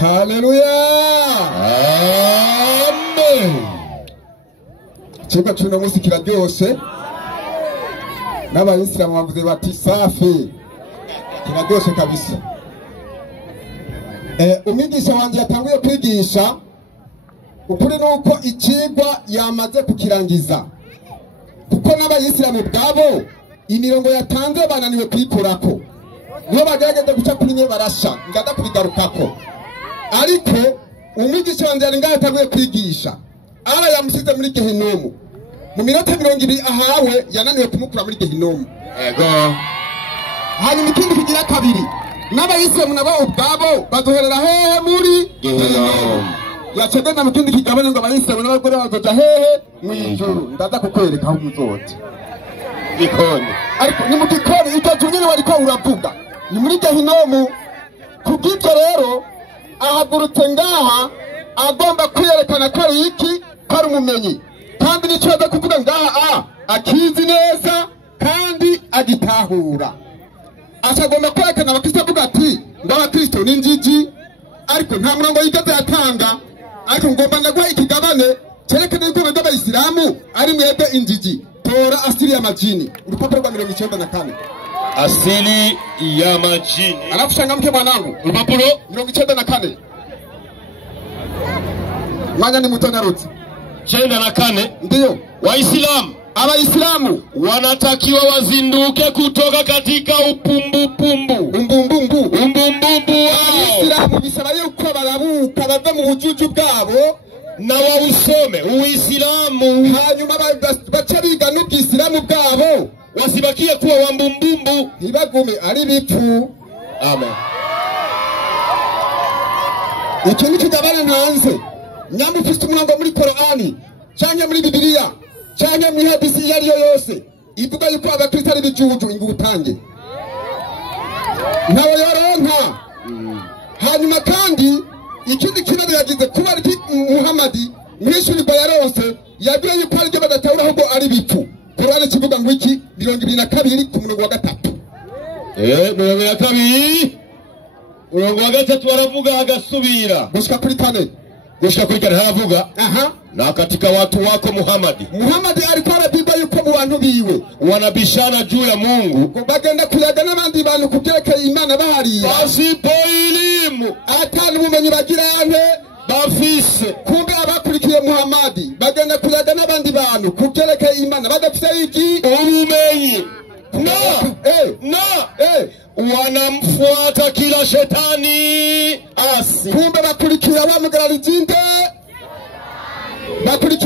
Haleluya. Amen. Chika tuna musi kiraryoshe. N'abayisilamu bavuze bati safi. Kiraryoshe kabisa. Umwigisha wanje yatanguye kwigisha ukuri nuko ikigwa yamaze kukirangiza. Kuko n'abayisilamu bwabo imirongo yatanze bananiwe kwikurako. Niyo bagerageza guca kuri nye barasha ngada kubigarukako. Ariko umwigisha wanje yari ngaho yatanguye kwigisha. Ara yamusize muri Gehinomu. Mu minota 20 ahawe yananiwe kumukura muri Gehinomu. Ego. Hanyuma ikindi kigira kabiri. N'abayisilamu nabo ubwabo bazoherera hehe muri Gehinomu. Yacegenda mu kindi kigabane ngo abayisilamu n'abagore bazoja hehe mu ijuru. Ndaza kukwereka aho muzoja. Gikoni. Ariko ni mu gikoni icyo nyine wariko uravuga. Ni muri Gehinomu. Kubw'ibyo rero ahagurutse ngaha agomba kwiyerekana ko ari iki ko ari umumenyi. Kandi nicyo aza kuvuga ngaha akizi neza kandi agitahura. Ashagomba kwerekana abakristo avuga ati ngo abakristo ni njiji ariko nta murongo yigeze yatanga. Ariko ngomba ndaguha ikigabane cyerekana yuko benda abayisilamu ari mwebwe injiji. Tora asili ya majini urupapuro rwa 94. Asili ya majini. Alafu changamke mwanangu. Urupapuro 94. Mwanya ni mutona ruti. 94. Ndiyo. Waislamu. Abayisilamu wanatakiwa wazinduke kutoka katika upumbupumbu. Umbumbumbu. Abayisilamu bisaba yuko barabuka bava mu bujuju bwabo na wausome Uislamu. Hanyuma baca biga n'ubwisilamu bwabo. Wasibakie kuwa wambumbumbu. Ntibagume ari bipfu. Amen. Iki ni kigabane ntanze. Nyamufite umurongo muri Qur'ani cyangwa muri Bibiliya cyangwa muri hadisi iyo ariyo yose ivuga yuko abakristo ari bijuju ingutange. Nawe yoronka. Hanyuma kandi ikindi kibazo yagize kuba ari Muhammadi mwishuri bwa yaronse yagiye yuko ari byo badatahura ahubwo ari bipfu. Qur'ani kivuga ngo iki 22 ku murongo wa 3. Murongo wa 2. Murongo wa 3 baravuga agasubira. Gushika kuri 4. Gushika kuri 4 haravuga. Na katika watu wako Muhammadi alikuwa anabibwa yuko mu bantu biwe wanabishana juu ya Mungu. Bagenda kuyaga n'abandi bantu kugereka Imana bahari. Basipo elimu atani mumenyi bagirane bafise. Kumbe abakurikiye Muhammadi bagenda kuyaga n'abandi bantu kugereka Imana badafise iki ubumenyi. Wanamfuata kila shetani asi. Kumbe bakurikiye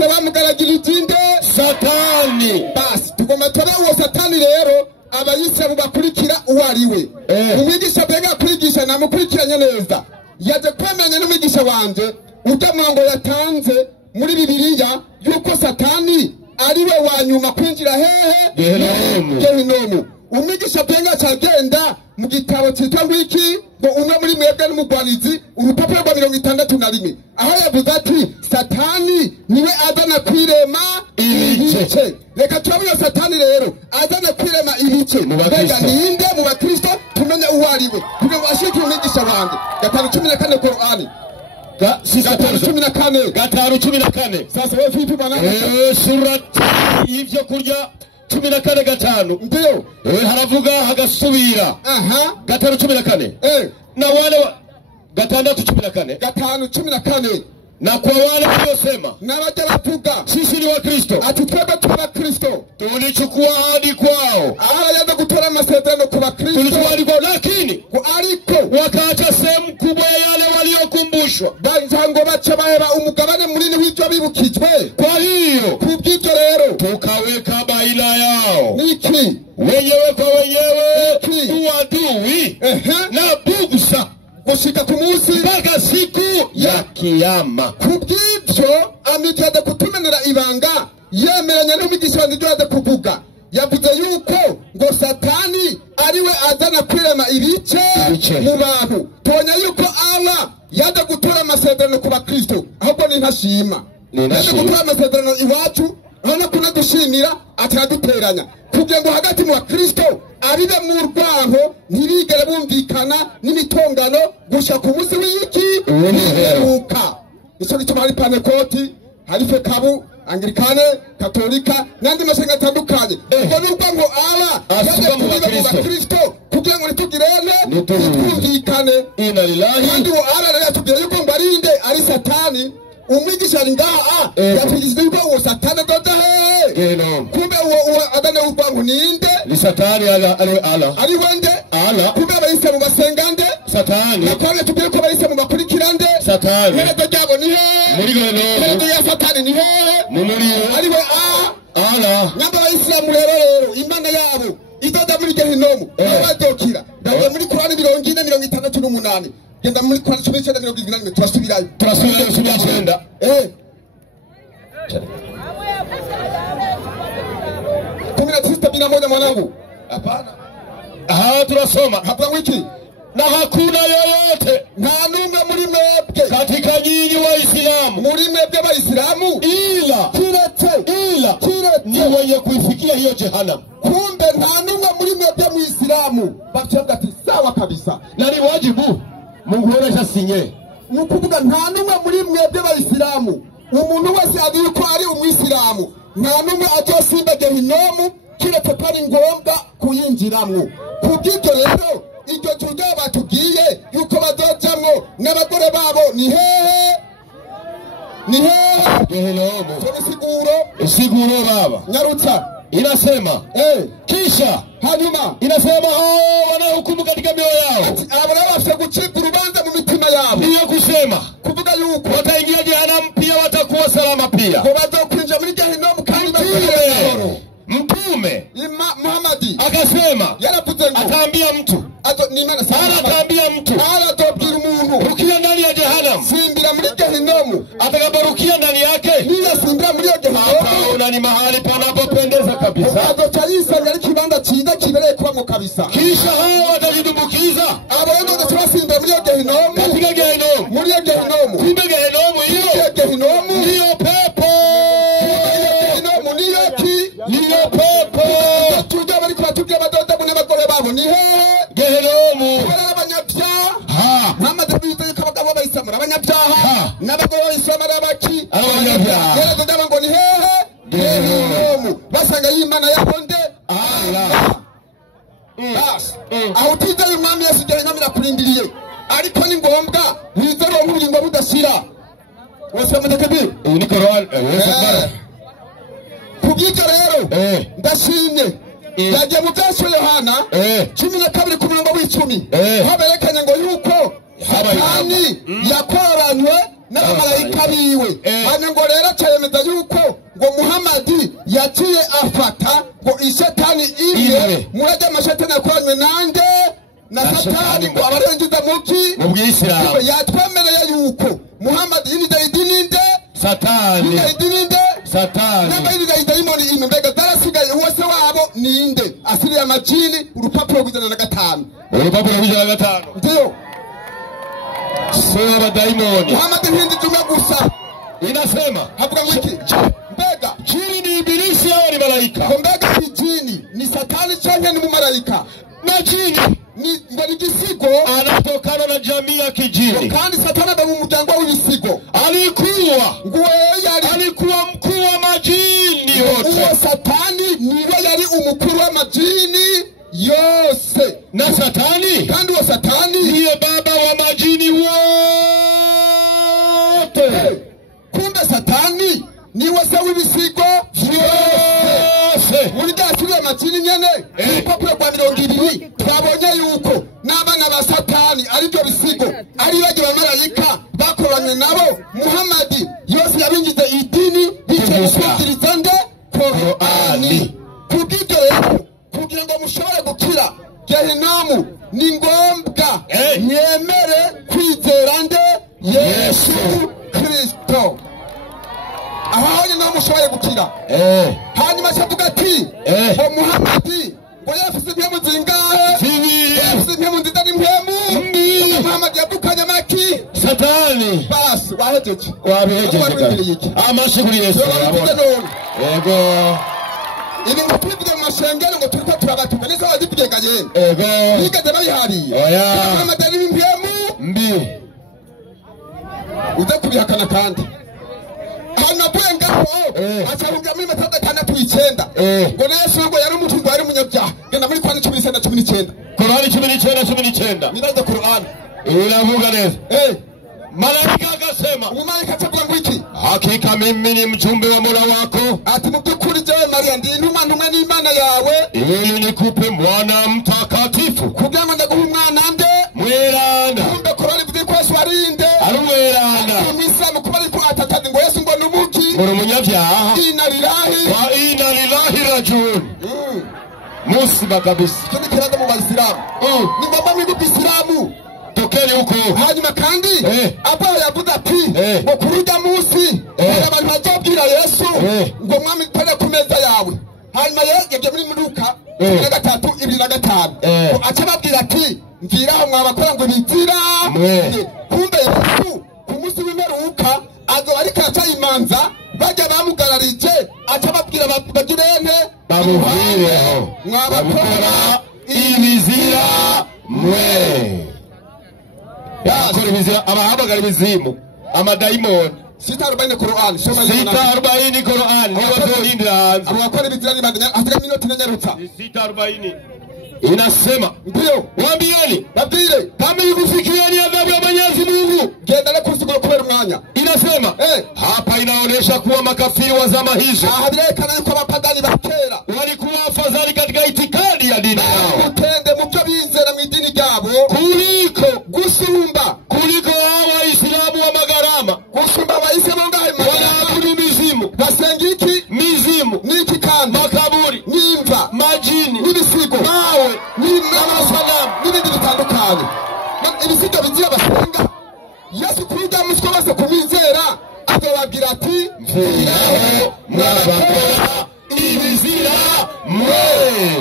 bamugaragirinde satani. Basi tugomba tore uwo satani rero abayisilamu bakurikira uwariwe. Umwigisha bega kurigisha namukurikiranye neza. Yaje kwemenya n'umwigisha wanje ujya murongo yatanze muri Bibiliya yuko satani ariwe wanyuma kwinjira hehe Gehinomu. Umwigisha bega cyagenda mu gitabo cyitwa iki ngo umwe muri mwebwe n'umugwanizi urupapuro rwa 61 aho yavuze ati satani niwe azana kwirema ibice. Reka turabuye satani rero azana kwirema ibice. Mbega ninde mu bakristo tumenye uwariwe kugira ngo ashike umwigisha wanje 5:14 Qur'ani. 5:14. Sasa wewe vipi bwana? Sura ivyo kurya 14:5. Ndiyo. Haravuga hagasubira. 5:14. Na wale 6:14. 5:14. Na kwa wale waliosema n'abajya bavuga sisi ni wa Kristo ati twebwe tuba Kristo tulichukua ahadi kwao. Yaje gutora amasezerano ku bakristo tulichukua ahadi kwao, lakini ariko wakaacha sehemu kubwa yale waliokumbushwa. Banjango baca bahera umugabane munini w'ibyo bibukijwe. Kwa hiyo kubw'ibyo rero tukaweka baina yao niki wenyewe kwa wenyewe uadui na bugsa gushika ku munsi mpaka siku ya kiyama. Kubw'ibyo amitaje kutumenera ibanga yemeranya n'umwigisha wanje yaje kuvuga. Yavuze yuko ngo satani ariwe azana kwirema ibice mu bantu. Tonya yuko Allah yaje gutora amasezerano ku bakristo ahubwo ni ntashima. Yaje gutora amasezerano iwacu none kuna dushimira atiraduteranya kugira ngo hagati mu bakristo abibe mu rwango ntibigere bumvikana n'imitongano gusha ku munsi w'iki n'imperuka. Ico gituma hari Pentekoti, hari Fekabu, Anglikane, Katolika n'andi masengero atandukanye. Ubwo nubwo ngo aba yaje kubiba Kristo kugira ngo nitugirene twumvikane. Kandi uwo ara rero yatubwiye yuko ngo arinde ari Satani. Umwigisha ari ngaha yatugizwe yuko uwo Satani adoda he. Kumbe uwo adane urwango ninde? Ni Satani ala. Ari wende? Ala. Kumbe abayise mu basenga Satani. Nakone tubwiye ko abayise mu bakurikira Satani. Herezo ryabo ni he? Muri gono. Herezo ya Satani ni he? Muri ari we ala. Nyamba abayisilamu rero imana yabo idoda muri Gehinomu abadokira. Ndaje muri Qur'ani 4:68. Genda muri Qur'ani 19:28 turasubirayo. Turasubira cyenda. Kumira tista bina moja mwanangu. Hapana. Tunasoma. Hapa wiki. Na hakuna yoyote nta numwe muri mwebwe katika nyinyi Waislamu muri mwebwe Waislamu ila ni wenye kuifikia hiyo jehanamu. Kumbe nta numwe muri mwebwe Muislamu bacyabwa ati sawa kabisa na ni wajibu Mungu yoresha sinye. Nukuvuga nta numwe muri mwebwe Waislamu umuntu wese azi ko ari umwisilamu nta numwe azosimba Gehinomu kiretse ko ari ngombwa kuyinjiramo. Kubw'ibyo rero iryo juryo batubwiye yuko bazojamwo n'abagore babo ni hehe? Gehinomu. Siguro baba. Nyarutsa. Inasema kisha hanyuma inasema wanahukumu katika mioyo yao. Abo bafite gucibwa urubanza mu mitima yabo. Niyo kusema kuvuga yuko wataingia jehanamu pia watakuwa salama pia. Ngo bazokwinjira muri Gehinomu kandi bazokwinjira. Mtume Muhammadi akasema yaravuze ngo ataambia mtu ataambia mtu aratobwira umuntu rukia ndani ya jehanamu simbira muri Gehinomu atakaporukia ndani yake niyo simbira muri Gehinomu una ni mahali panapopendeza kabisa azocayisanga ari kibanza cyiza kibereye kubamo kabisa. Kisha hao watajidumbukiza abo rero twasimba muri Gehinomu katika Gehinomu muri Gehinomu kumbe Gehinomu hiyo Gehinomu niyo pepo Gehinomu niyo ki niyo pepo tuja bari kwatubye abadoda mu n'abagore babo ni he Gehinomu bara abanyabyaha Muhammad bita kabagabo bayisama abanyabyaha n'abagore bayisama abaki abanyabyaha rero ndaba ngo ni he Gehinomu basanga y'Imana yakonde aho tiza y'umwami Yesu Gehinomu irakurindiriye ariko ni ngombwa wizero nk'ubugingo budashira wese mutakabiri ni Qur'an kubw'ibyo rero ndashimye yagiye mu byasho Yohana 12:10 haberekanye ngo yuko Satani yakoranywe n'abamarayika biwe hanyuma ngo rero cyemeza yuko ngo Muhammadi yaciye afata ngo ishatani imwe murajya amashatani yakoranywe nande na Satani ngo abarengiza muki mu bw'Isilamu yatwemereye yuko Muhammadi idininde Satani n'abayiri dayimoni ino mbega darasigaye wose wabo ninde asiri ya majini urupapuro rw'5 ndiyo sura daimoni Muhammad hindi tume gusa inasema havuga wiki mbega jini ni ibilisi au ni malaika? Mbega jini ni Satani cyangwa ni malaika? Na jini ni gisigo anatokana na jamii ya kijini. Kandi Satani aba mu muryango w'ibisigo. Alikuwa mkuu wa majini yote. Uwo Satani niwe yari umukuru wa majini yose. Na Satani kandi uwo Satani ndiye baba wa majini wote. Kumbe Satani niwe se w'ibisigo vyose. Uridasubira majini nyene urupapuro rwa 20 twabonye yuko n'abana ba Satani ari byo bisigo ari bagiye abamarayika bakoranye nabo. Muhammad yose yabingize idini bityo nde Qur'ani. Kubw'ibyo kugira ngo mushobore gukira Gehinomu ni ngombwa nyemere kwizera nde Yesu Kristo. Ahanye no mushoboye gukira. Hanyuma cyavuga ati ngo Muhammad ngo yafise impemu zingahe? Yafise impemu nziza n'impemu. Muhammad yadukanye maki Satani. Bas wahejeje. Wabihejeje. Amashuri Yesu. Yego. Ibi ngutubye mu mashengero ngo turiko turabatuka nisa wazibigega yene. Yego. Nigeze bayihariye. Oya. Muhammad ari impemu mbi. uze kubihakana kandi hano bwengaho acavuga muri Matayo 6:9 ngo Yesu ngo yari umutungo yari umunyabyaha genda muri Korani 19:19 Korani 19:19 niraza Korani iravuga neza malaika akasema malaika atavuga ngo iki hakika mimi ni mjumbe wa Mola wako ati mu byukuri jewe Maria ndi intumwa ntumwa n'Imana yawe ili nikupe mwana mtakatifu kugira ngo ndaguhe umwana nde mweranda kumbe Korani budi ko Yesu arinde ari mweranda Muislamu kuba ariko atatandi ngo Yesu ngo numuki muri umunyabyaha inna lillahi rajiun musiba kabisa kindi kiranga mu Baislamu ni ngomba mu Baislamu tokeni huko hanyuma kandi abo yavuze ati ngo kuruja munsi abantu bazobwira Yesu ngo mwami tare ku meza yawe hanyuma yegeye muri Luka 3:25 aca babwira ati mviraho mwabakora ngo bizira kumbe Yesu ku munsi w'imperuka azo ariko acayimanza bajya bamugararije aca babwira bagirene bamuvireho mwabakora ibizira mwe yakora ibizira abahamagara ibizimu amadayimoni 6:40 Qur'an 6:40 Qur'an niyo zohindira hanze abakora ibizira nibandanya hasiga minota nyarutsa 6:40 inasema ndio waambieni babire kama ikufikia ni adhabu ya Mwenyezi Mungu genda kusigura kubera umwanya inasema hapa inaonyesha kuwa makafiri wa zama hizo habirekana yuko abapagani bakera walikuwa afadhali katika itikadi ya dini yao utende mu byo bizera mu idini ryabo kuliko hawa Waislamu wa magarama gusumba Waislamu ngahe wanaabudu mizimu basengiki mizimu niki kandi makaburi nimva majini n'ibisigo mawe n'amasanamu n'ibindi bitandukanye ibisigo bigira basenga Yesu kuruga musiko base kumizera akababwira ati mviraho mwabakora ibizira mwe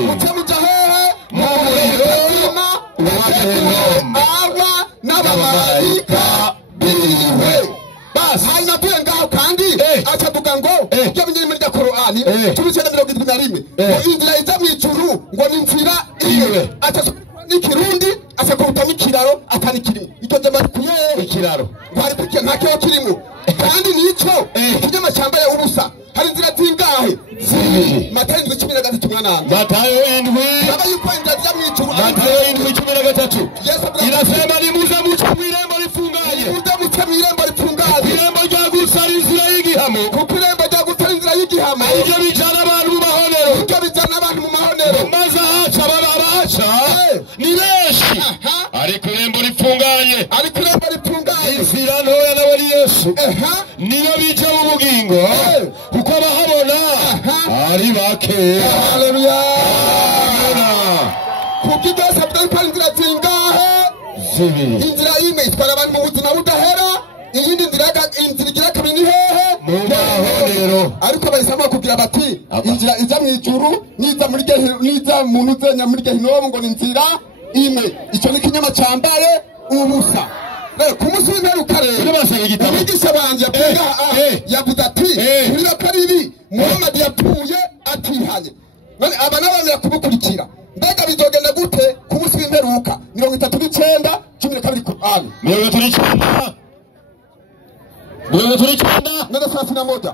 mutamujahehe muhema arwa n'abamarayika biwe basi hanyuma tuye ngaho kandi acavuga ngo ibyo binyiri muri Qur'ani 9:71 inzira iza mu ijuru ngo ni inzira iwe n'ikirundi asakuruta n'ikiraro atari kirimo icyo jama kuye ikiraro bari kuke ntacyo kirimo kandi nico kinyama cyambaye ubusa hari inzira zingahe Matayo 10:13 Matayo 7 baba yuko inzira za mu ijuru Matayo 7:13 inasema ni muze muce mwirembo rifunganye muze muce mwirembo rifunganye irembo rya gusara inzira y'igihamo kuko irembo rya gusara inzira y'igihamo ibyo bijana abantu mu mahonero ibyo bijana abantu mu mahonero maze ahaca babaca ni benshi ariko irembo rifunganye inzira ntoya nawe ni Yesu niyo bica mu bugingo kuko bahabona ari bake haleluya kuko byose bwari inzira zingahe inzira imwe itwara abantu mu buzima budahera iyindi nzira igira kabiri ni hehe mu mahonero ariko bahisamo kugira bati inzira iza mu ijuru niza muri niza muntu zenya muri gehinomu ngo ni inzira imwe icyo ni kinyama cyambaye ubusa ku munsi w'imperuka rero umwigisha wanjye yavuze ati kuri bakaribi Muhammad yapfuye atihanye none aba n'abamera kumukurikira mbega bizogenda gute ku munsi w'imperuka 39:12 Qur'an 39 nenda 31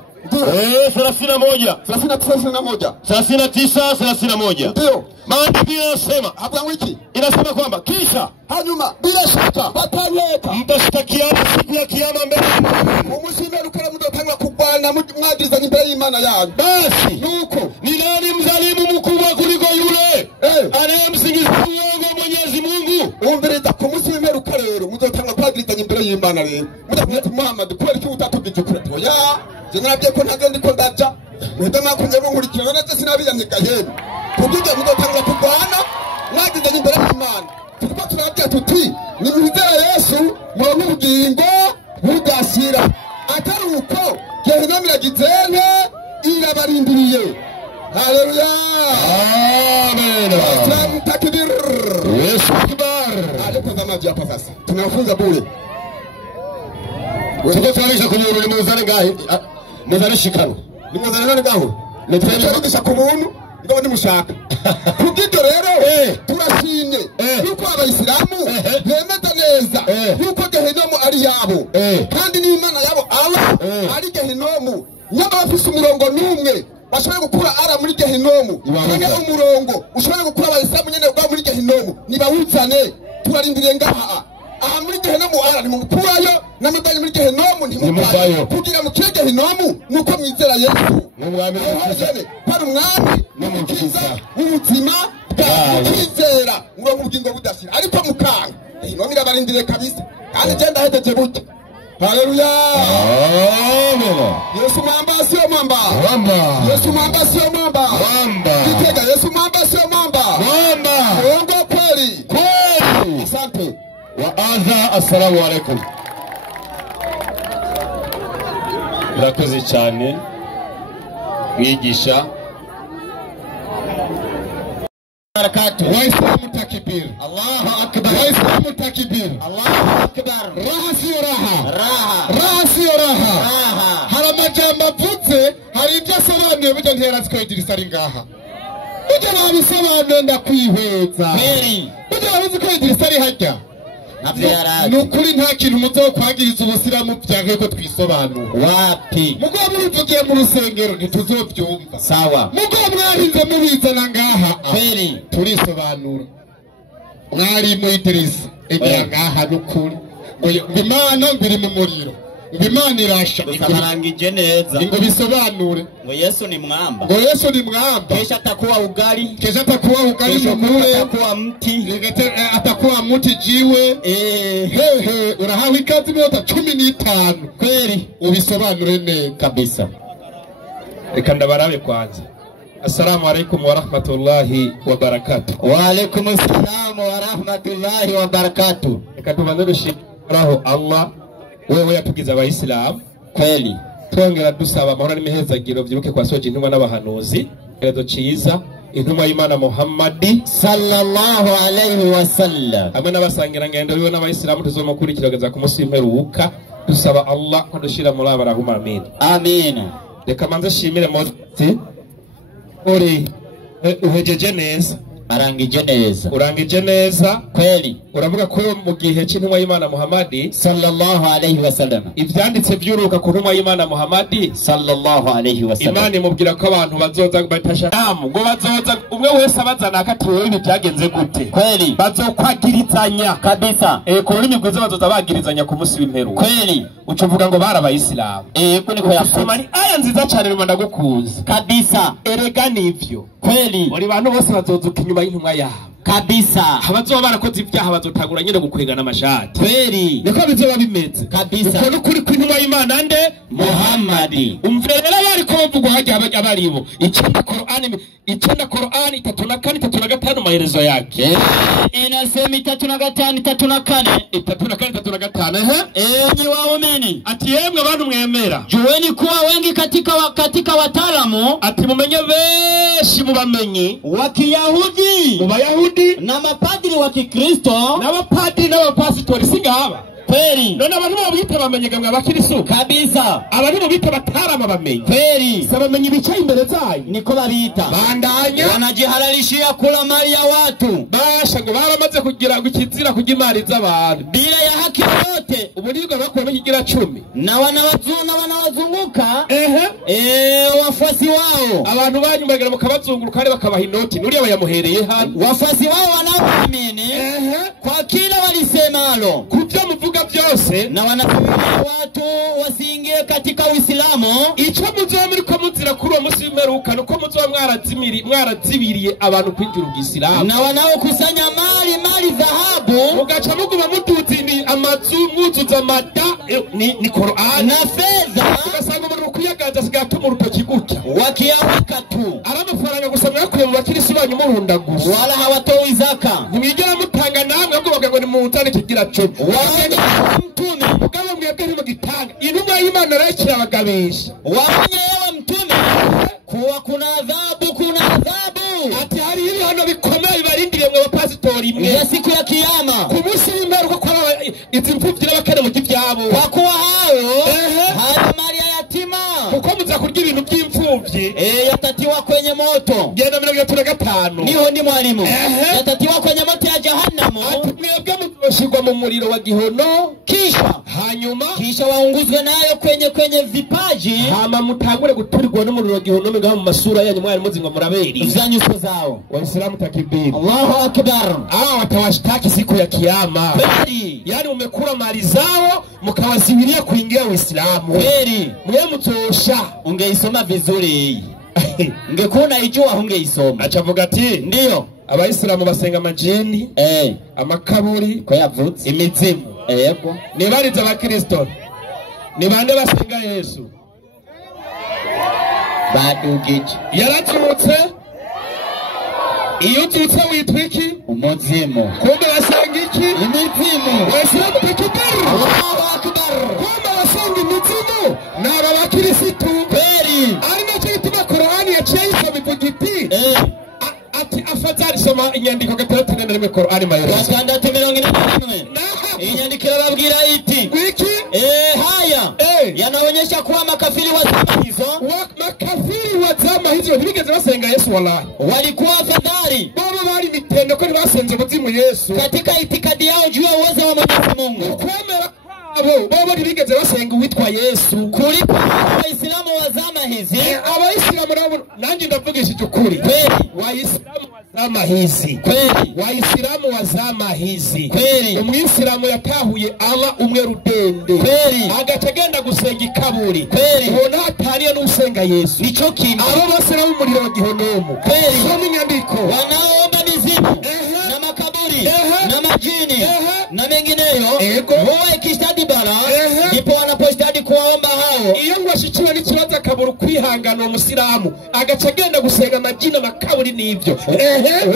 39 ndio maandiko yanasema hapo wiki inasema kwamba kisha hanyuma bila shaka batanyeka mtashtakiana siku ya kiyama mbele umusime rukora mudotanga kugwana mwadizanye imbere y'Imana yanyu basi nuko ni nani mzalimu mkubwa kuliko yule anayemsingiza uongo Mwenyezi Mungu umbereza ku munsi w'imperuka rero mudotanga kwadizanye imbere y'Imana rero mudakwete Muhammad kweri ki utatubije kure toya je nabye ko ntagende ko ndaja ndama kunye bunkurikira none sinabiyanyega yene kugira mudotanga kugwana mwadizanye imbere y'Imana tuko turabya tuti ni mwizera Yesu muronke ubugingo budashira atari uko Gehinomu iragizene irabarindiriye haleluya amen takbir Yesu akbar alipo zamaji hapa sasa tunafunza bure wewe tunaisha kunyuru ni muzane ngahe muzane shikano ni muzane none ngaho letwe turabisha ku muntu ngo ndi mushaka kubw'ibyo rero turashimye yuko abayisilamu bemeza neza yuko gehinomu ari yabo kandi n'imana yabo aba ari gehinomu nyama bafise umurongo n'umwe bashobora gukura ara muri gehinomu kandi umurongo ushobora gukura abayisilamu nyene bwa muri gehinomu nibawuzane turarindiriye ngaha aha muri gehinomu ara nimukurayo n'amabanye muri gehinomu ntimuvayo kugira mu kire gehinomu nuko mwizera Yesu n'umwami hari umwami n'umukiza w'ubuzima bw'izera ngo ubugingo budashira ariko mukanga gehinomu irabarindiriye kabisa kandi genda hejeje buke. Haleluya. Amen. Yesu mwamba sio mwamba. Mwamba. Yesu mwamba sio mwamba. Mwamba. Kitega Yesu mwamba sio mwamba. Mwamba. Uongo kweli. Kweli. Asante. Wa adha assalamu alaikum. Murakoze cyane mwigisha barakatu. Waislamu takbir. Allahu akbar. Waislamu takbir. Allahu akbar. Raha sio raha. Raha sio raha. Hari amajambo avutse hari ibyo asobanuye burya ntera zikoyidirisa ari ngaha. Burya nabisobanuye ndakwihweza. Burya nabizi ko idirisa ari hajya. Nukuri nta kintu muzokwagiriza ubusiramu byanke ko twisobanura. Wapi? Mugo muruvugiye mu rusengero ntituzobyumva. Sawa. Mugo mwarinze mubizana ngaha. Kweli. Turisobanura. Mwari mu Idrisa. Egera ngaha nukuri. Imana ngiri mu muriro. Imana irasha. Gusamarangije neza. Ngo bisobanure. Ngo Yesu ni mwamba. Ngo Yesu ni mwamba. Kesha atakuwa ugali. Kesha atakuwa ugali mumure. Atakuwa mti. Atakuwa mti jiwe. Hehe urahawe ikazi minota 15. Kweli ubisobanure neza kabisa. Reka ndabarabe kwanza. Assalamu alaikum wa rahmatullahi wa barakatuh. Wa alaikum assalam wa rahmatullahi wa barakatuh. Reka tubanze shukuraho Allah wewe yatugiza abayisilamu. Kweli twongera dusaba amahoro n'imihezagiro byibuke kwa soje intumwa n'abahanuzi edo ciza intumwa y'Imana Muhammad sallallahu alaihi wasallam hamwe n'abasangira ngendo biwe n'abayisilamu tuzomukurikirageza ku munsi w'imperuka dusaba Allah ko dushira muri abarahuma amin. Amin. Reka manze shimire Mose uri uhejeje neza. Arangije neza. Urangije neza. Kweli. Uravuga ko mu gihe cy'intumwa y'Imana Muhammad sallallahu alaihi wasallam ivyanditse byuruka ku ntumwa y'Imana Muhammad sallallahu alaihi wasallam Imana imubwira ko abantu bazoza batasharamu ngo bazoza umwe wese abazana akatiwe ibi byagenze gute. Kweli. Bazokwagirizanya kabisa. Ku rurimi rwiza bazoza bagirizanya ku munsi w'imperu. Kweli. Ucuvuga ngo barabayisilamu. Ko niko yasoma ni aya nziza cyane Rwanda gukuza kabisa. Erega nivyo. Kweli. Buri bantu bose bazozuka inyuma y'intumwa yabo kabisa. Abazoba barakoze ibyaha bazotagura nyine gukwegana amashati. Kweli. Niko bizoba bimeze kabisa. Uko nukuri kw'intumwa y'Imana nde Muhammad. Umvera bari ko bavuga hajya abaribo icyenda Qur'an 3:4 3:5 maherezo yake inasema 3:5 3:4 3:4 enyi waumini ati yemwe abantu mwemera jueni kuwa wengi katika wataalamu ati mumenye benshi mubamenyi wa Kiyahudi mu Bayahudi na mapadiri wa Kikristo n'abapadiri n'abapasitori singaba. Kweli. None abantu babita bamenyega mwa bakirisu kabisa. Abantu babita batarama bamenye. Kweli. Sabamenye bicaye imbere zayo niko babita. Bandanya wanajihalalishia kula mali ya watu. Basha ngo baramaze kugira gukizira kujimari z'abantu bila ya haki yote. Ubunirwa bakuye kigira 10 na wanawazunguka wafuasi wao. Abantu banyumbagira mukabazunguruka kandi bakabaha inoti nuri abayamuhereye hano. Wafuasi wao wanaamini kwa kila walisemalo. Kubyo muvuga byose na wanasema watu wasiingie katika Uislamu. Ico muzomuri ko muzira kuri uwo munsi w'imperuka nuko muzoba mwarazibiriye abantu kwinjira ubw'Islamu. Na wanaokusanya mali dhahabu mugaca muguma mutuzindi amazu mwuzuza amata ni Qur'an na fedha ugasanga umuntu kuyagaza sigatuma urutoki gutya wakiaweka tu amafaranga gusa mwakuye mu bakirisi banyu murunda gusa wala hawatoi zaka ntimwigera mutanga namwe ahubwo bakavuga ngo ni mutane kigira 10 mtume mugabo mwebwe ntimugitanga intumwa y'Imana rekera abagabisha wamenye yewe mtume kuwa kuna adhabu ati hari ibihano bikomeye barindiriye mwe bapasitori mwe ya siku ya kiyama ku munsi w'imperuka ko izi mfuvyi n'abakene mu kivyabo kwa kuwa hayo hari mali ya yatima kuko muza kurya ibintu by'imfuvyi w'imfuvyi yatatiwa kwenye moto. genda 35 Niho ndi mwalimu. Yatatiwa kwenye moto ya jahannamo. mwebwe muzoshirwa mu muriro wa gihono, kisha waunguzwe nayo kwenye vipaji, hama mutangure guturirwa n'umuriro wa gihono ngaho mu masura yanyu mwari muzingo muraberi za nyuso zao. Waislamu takibiri, Allahu akbar. watawashtaki siku ya kiyama. Kweli. Yani umekula mali zao mkawaziwilia kuingia Uislamu. Kweli. Mwe mtosha. Ungeisoma vizuri. Ungekuwa ijua ungeisoma. Achavuga ati ndiyo Abayisilamu basenga amajini, amakaburi, ko yavutse imizimu. Yego. Nibariza abakristo. Ni bande basenga Yesu? Badugije. Yaratutse. Iyo tutse witwiki umuzimu. Kumbe basenga iki? Imizimu. Waislamu takibiri. Allahu akbar. Kumbe basenga imizimu n'aba bakristo. Kweli. Ari nacyo gituma Qur'ani yaciye yisoma ivuga iti ati afadhali soma inyandiko gatandatu n'imwe Qur'ani mayero 641 inyandiko babwira iti wiki haya yanaonyesha kuwa makafiri wa zama hizo ntibigeze basenga Yesu. Wallahi walikuwa afadhali baba bari mitendo ko basenze muzimu Yesu katika itikadi yao juu ya uwezo wa Mwenyezi Mungu. Kwemera baba ntibigeze basenga uwitwa Yesu kuliko Waislamu wa zama hizi. Abayisilamu nabo nanjye ndavugishije ukuri. Kweli. Waislamu wa zama hizi. Kweli. Waislamu wa zama hizi. Kweli. Umwisilamu yatahuye Allah umwe rudende. Kweli. Agacagenda gusenga ikaburi. Kweli. Ubona atariye n'usenga Yesu. Nico kintu. Abo bose nabo umuriro wa gihonomo. Kweli. Soma inyandiko. Wanaomba mizimu na makaburi na majini na mengineyo huwa ikishtadi bara ndipo wanapostadi kuwaomba hao. Iyo ngwashikiwe n'ikibazo akabura kwihangana umusilamu agacagenda gusenga amajini makaburi n'ivyo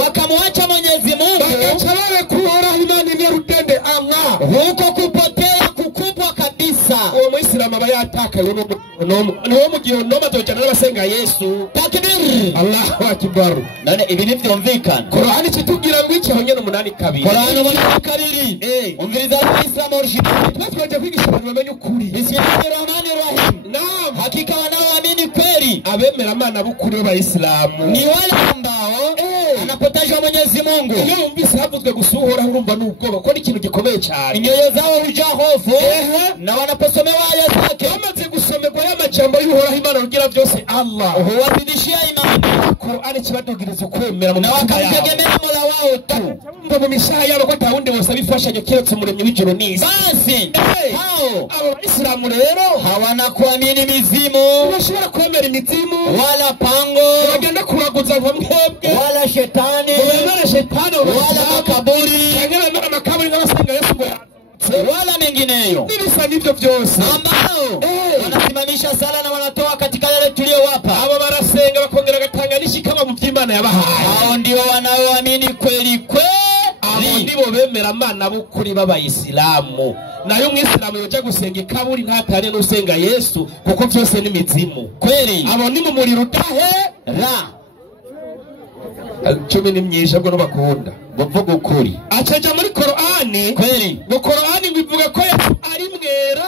wakamwacha Mwenyezi Mungu bagacabare kuhora Imana ni rutende Allah huko kupotea kukubwa kabisa. Uwo muislamu aba yatakaye no mu gihonomo azojana n'abasenga Yesu. Takbir. Allahu akbar. None ibi nivyumvikana. Qur'ani kitubwira ngo iki honyene 8:2. Qur'ani 8:2. Umviriza Islam original. Twaje kwigisha abantu bamenye ukuri. Bismillahirrahmanirrahim. Naam. Hakika wanaoamini kweli abemera Imana b'ukuri b'Abayisilamu ni wale ambao anapotajwa Mwenyezi Mungu iyo umvise havuzwe gusuhora urumva n'ubwoba ko n'ikintu gikomeye cyane. Nyoyo zao hujaa hofu na wanaposomewa aya zake bamaze gusomerwa y'amajambo y'uhoraho Imana rugira byose Allah huwazidishia imani. Qur'ani kibadugiriza kwemera mu na wakamtegemea Mola wao tu mu mishaha yabo ko atawundi bose abifashanya kiretse umuremyi w'ijuru n'isi. Basi hao Abayisilamu rero hawana kuamini mizimu bashobora kwemera imizimu wala pango bagenda kuraguza nka mwebwe wala shetani bemera shetani wala makaburi bemera makaburi n'abasenga Yesu wala mengineyo nibisa nivyo byose ambao wanasimamisha sala na wanatoa katika yale tuliyowapa. Abo barasenga bakongera gatanga nishikama mu by'Imana yabahaye. Hao ndio wanaoamini kweli kweli. Abo ndibo bemera Imana b'ukuri b'Abayisilamu. Nayo umwisilamu yoja gusenga ikaburi ntatane n'usenga Yesu kuko byose ni mizimu. Kweli. Abo ni mu muriro utahe ra 10 ni myinshi bwo bakunda bavuga ukuri. Acaja muri Qur'ani. Kweli. Mu Qur'ani bivuga ko Yesu ari mwera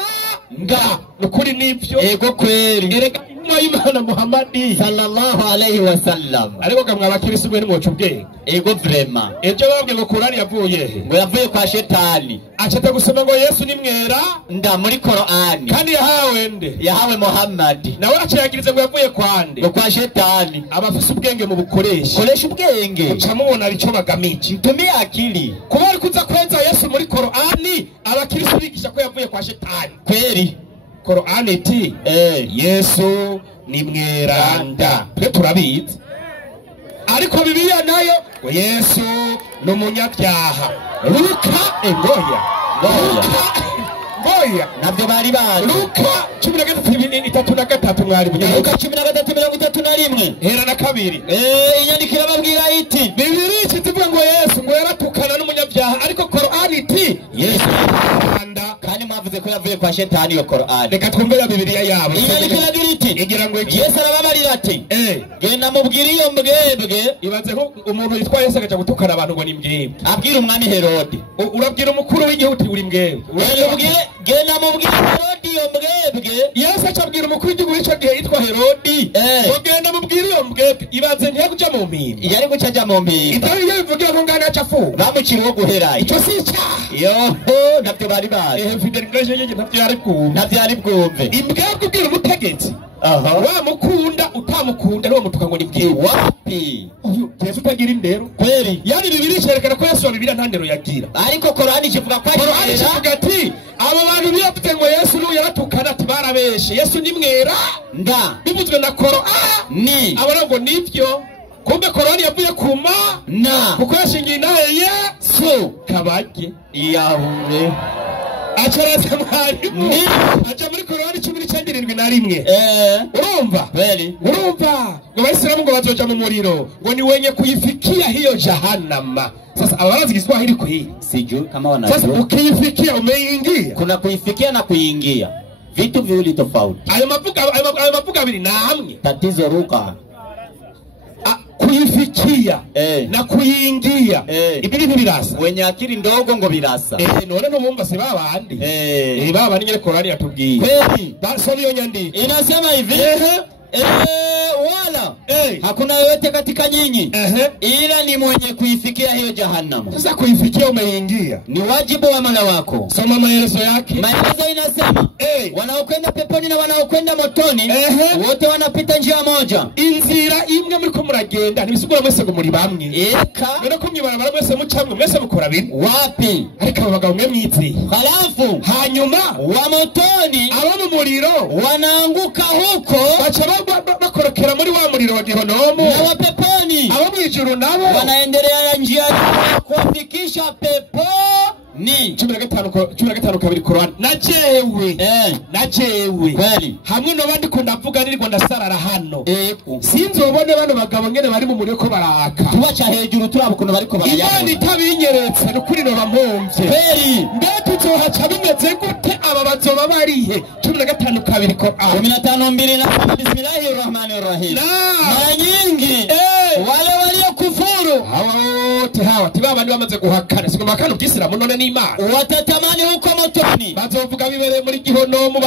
nga nukuri nivyo. Ego kweli. Erega Imana Muhammadi sallallahu alayhi wasallam ariko kamwa abakirisi mwe ni mwocu bwenge. Ego vrema. Ejo babwe ngo Qur'ani yavuye he? Ngo yavuye kwa shetani. Acata gusoma ngo Yesu ni mwera nda muri Qur'ani. Kandi yahawe nde? Yahawe Muhammad. Nawe acayagiriza ngo yavuye kwande? Ngo kwa shetani. Abafise ubwenge mu bukoresha. Koresha ubwenge. Ucamubona arico bagamije. Mtumie akili. Kuba ari kuza kweza Yesu muri Qur'ani abakirisi bigisha ko yavuye kwa shetani. Kweli. Qur'ani iti Yesu ni mweranda. Twe turabizi. Ariko Bibiliya nayo ngo Yesu ni umunyabyaha. Luka ngoya. Ngoya. Nabyo bari bazi. Luka 13:33 mwari bunye. Luka 13:31. Hera na kabiri. Inyandikira babwira iti Bibiliya itivuga ngo Yesu ngo yaratukana n'umunyabyaha ariko Qur'ani iti Yesu mweranda. kandi mwavuze ko yavuye kwa shetani yo Qur'ani. Reka twumvira Bibiliya yabo. Inyandikira iti igira ngo Yesu arababarira ati genda mubwire iyo mbwebwe. Ibaze ko umuntu yitwa Yesu agaca gutukana abantu ngo ni mbwebwe. Abwira umwami Herode. Urabwira umukuru w'igihugu uri mbwebwe. Genda mubwire Herode iyo mbwebwe mbwebwe Yesu acabwira umukuru w'igihugu w'icyo gihe yitwa Herodi ugenda mubwira iyo mbwebwe ibanze ntiye kuja mu mpinga yari gucaja mu mpinga ibyo iyo bivugira ngo ngana acafu bamuciriwe guhera icyo si icyaha yoho ntabyo bari bazi Fidel Grace ntabyo yari bwumve ntabyo yari bwumve imbwebwe ubwira umutegetsi wamukunda utamukunda niwo mutuka ngo nibwiye wapi Yesu utagira indero kweli yani Bibiliya cerekana ko Yesu Bibiliya nta ndero yagira ariko Korani kivuga ko Korani kivuga ati abo bantu biyavuze ngo Yesu n'uyu yaratukana ati barabeshe Yesu ni mwera nda bivuzwe na ni abona ngo nivyo kumbe Korani yavuye kuma na kuko yashingiye nawe Yesu kabajye yahure acereza mwarimu aja muri Korani 19:7 urumva kweli urumva ngo Abayisilamu ngo bazoja mu muriro ngo ni wenye kuifikia hiyo jahannama. Sasa abarazi Kiswahili kwa hii sijui kama wanajua. Sasa ukiifikia umeingia, kuna kuifikia na kuingia vitu viwili tofauti. Ayo mavuga abiri na hamwe tatizo ruka kuifikia na kuingia ibiri ntibirasa wenye akili ndogo ngo birasa none no mumba se babandi babandi nyere Korani yatubwiye kweli basoma iyo nyandiko inasema hivi wala hakuna yote katika nyinyi ila ni mwenye kuifikia hiyo jahannam. Sasa kuifikia umeingia ni wajibu wa Mola wako. Soma maelezo yake. Maelezo inasema wanaokwenda peponi na wanaokwenda motoni wote wanapita njia moja. Inzira imwe muri ko muragenda nibisugura mwese ngo muri bamwe none ko mwibarabara mwese mucamwe mwese mukora bimwe wapi ariko abagabo mwe mwizi halafu hanyuma wa motoni abo mu muriro wanaanguka huko bacha bakorokera muri wa muriro wa Gehonomu na wa peponi abo mwijuru nabo wanaendelea njia kufikisha pepo ni 15 kabiri Korani najewe kweli hamwe no bandi ko ndavuga niriko ndasarara hano sinzobone bano bagabo ngene bari mu muriro ko baraka tubaca hejuru turabukuno bariko barayaka Imana itabinyeretse n'ukuri no bampunze kweli mbe tuzohaca bimeze gute aba bazoba barihe 15 kabiri Korani 15:2 na bismillahirrahmanirrahim mara nyingi wale waliokufuru hawa tibabandi bamaze guhakana siko makano bw'Islamu none ni Imana watatamani huko motoni bazovuga bibereye muri Gihonomu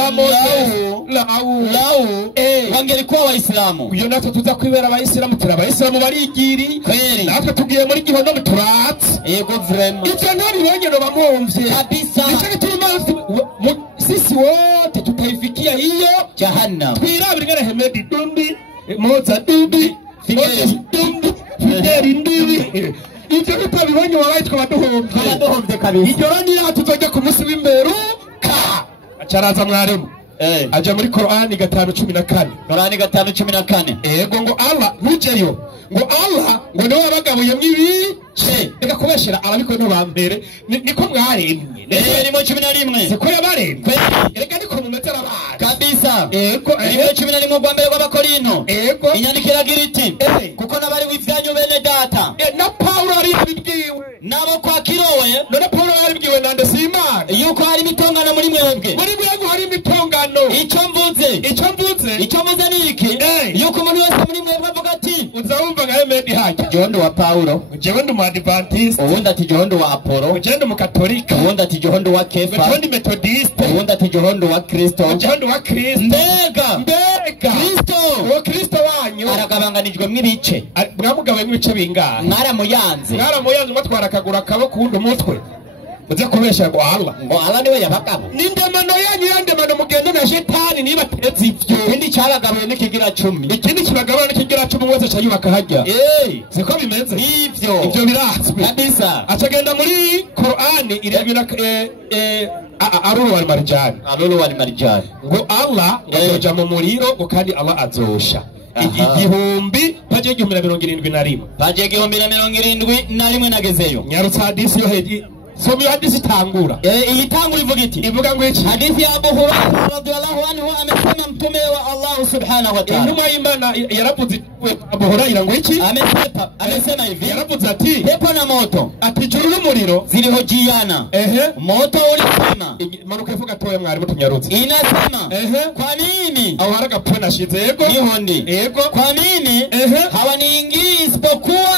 lau wangelikuwa Waislamu uyo natwe tuza kwibera Abayisilamu Abayisilamu barigiri kweli natwe tugiye muri Gihonomu turatse yego vraiment ivyo ntabibonye no bamwumvye kabisa nico gituma sisi wote tutaifikia hiyo jahannam twirabira ngana Hemedi Dumbi Moza Dumbi Fideli Ndiri ivyo tutabibonye wabaye twabaduhomvye kabisa ivyo rani tuzojya ku munsi w'imberu acaraza mwarimu aja muri Korani 5:14 Korani 5:14 ego ngo Allah ntujeyo ngo Allah ngo niwe wabagabuye mwibice reka kubeshera ababikoye no bambere niko mwaremwe ni mu 11 siko yabaremwe reka niko mumeze abana kabisa ego ni mu 11 rwa mbere rw'Abakorinto ego inyandikira giriti kuko nabari wivyanyu bene data na Paulo ari bibwiwe nabo kwa kirowe none Paulo ari bibwiwe nande Simana yuko hari mitongano muri mwebwe hari mitongano icyo mvuze ni iki yuko umuntu wese muri mwebwe avuga ati uzawumva nka Hemedi haje Jondo wa Paulo jewe ndi mu Adventist ubundi ati Jondo wa Apollo jewe ndi mu Katolika ubundi ati Jondo wa Kefa jewe ndi Methodist ubundi ati Jondo wa Kristo jewe ndi wa Kristo mbega Kristo uwo Kristo wanyu aragabanganijwe mwibice mwamugabaye mwibice bingahe mwaramuyanze mwatwara akagura kabo kuwundi umutwe uze kubesha ngo Allah niwe yabagabo nindemano yanyu yandemano mugende na shetani niba tetse ivyo ikindi cyaragabuye n'ikigira 10 ikindi kibagabo n'ikigira 10 wese cyayubaka hajya siko bimeze ivyo birazwe kabisa acagenda muri Korani irebira aruru wal marjan ngo Allah ngazoja mu muriro ngo kandi Allah azosha igihumbi paje 71 paje 71 nagezeyo nyarutsa hadisi yo heji somi hadisi tangura iyi tangura ivuga iti ivuga ngo iki hadithi ya Abu Hurairah radhiyallahu anhu amesema mtume wa Allah subhanahu wa ta'ala inuma y'Imana yaravuze Abu Hurairah ngo iki amesema hivi yaravuze ati pepo na moto ati juru n'umuriro zilihojiana moto ulisema manuka ivuga toya mwari mutunyarutse inasema kwa nini au haraka pona shize nihondi kwa nini hawaniingii isipokuwa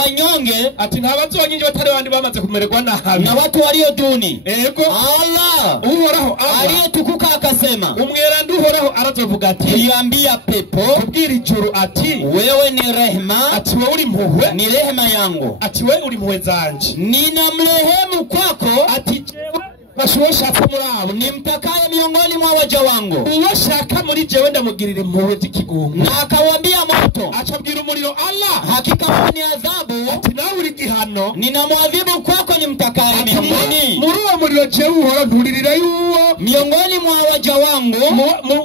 wanyonge ati ntabazonyinje batari bandi bamaze kumererwa na watu walio duni Allah uhoraho aliyetukuka akasema atasema, umweranda uhoraho arazovuga ati, liambia pepo, kubwira ijuru ati, wewe ni rehema, ati wewe uri impuhwe, ni rehema yangu, ati wewe uri impuhwe zanje, ninamrehemu kwako, ati jewe bashoshaka muri abo nimtakaye miongoni mwa waja wangu, uwashaka muri jewe ndamugirira impuhwe z'ikigungu. na akawambia moto, acabwira umuriro, Allah, hakika wewe ni adhabu, ati nawe uri gihano, ninamwadhibu kwako nimtakaye miongoni, muri uwo muriro jewe uhora nturirira yuwo miongoni mwa waja wangu,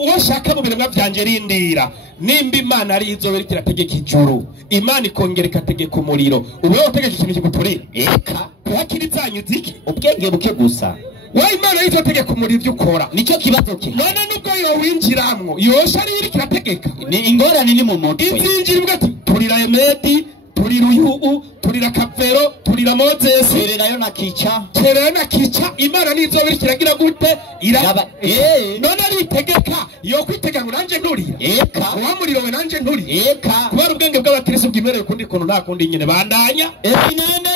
uwashaka mu biremwa vyanje rindira. Nimba Imana ari izobera kirategeka ijuru, Imana ikongera ikategeka umuriro, ubeho utegeka ikintu kiguturira, eka kuhakiri zanyu ziki ubwenge buke gusa. wa Imana yizotegeka umuriro ibyo ukora, Nicyo kibazo ke. none nubwo yo winjiramwo yosha ari iri kirategeka, Ni ingorane ni mu mutwe. izinjira ubwo ati turira Emedi, turira Uyubu, turira Kavero, turira Moses, Sererayo na kicha. terera na kica. Imana nizobera kiragira gute Yaba- none ari itegeka yo kwitegeka ngo nanje nturira, Eka. wa muriro we nanje nturira, Eka. kubera ubwenge bw'abakristo bwimereye kundi kuntu nta kundi nyine bandanya. Nene.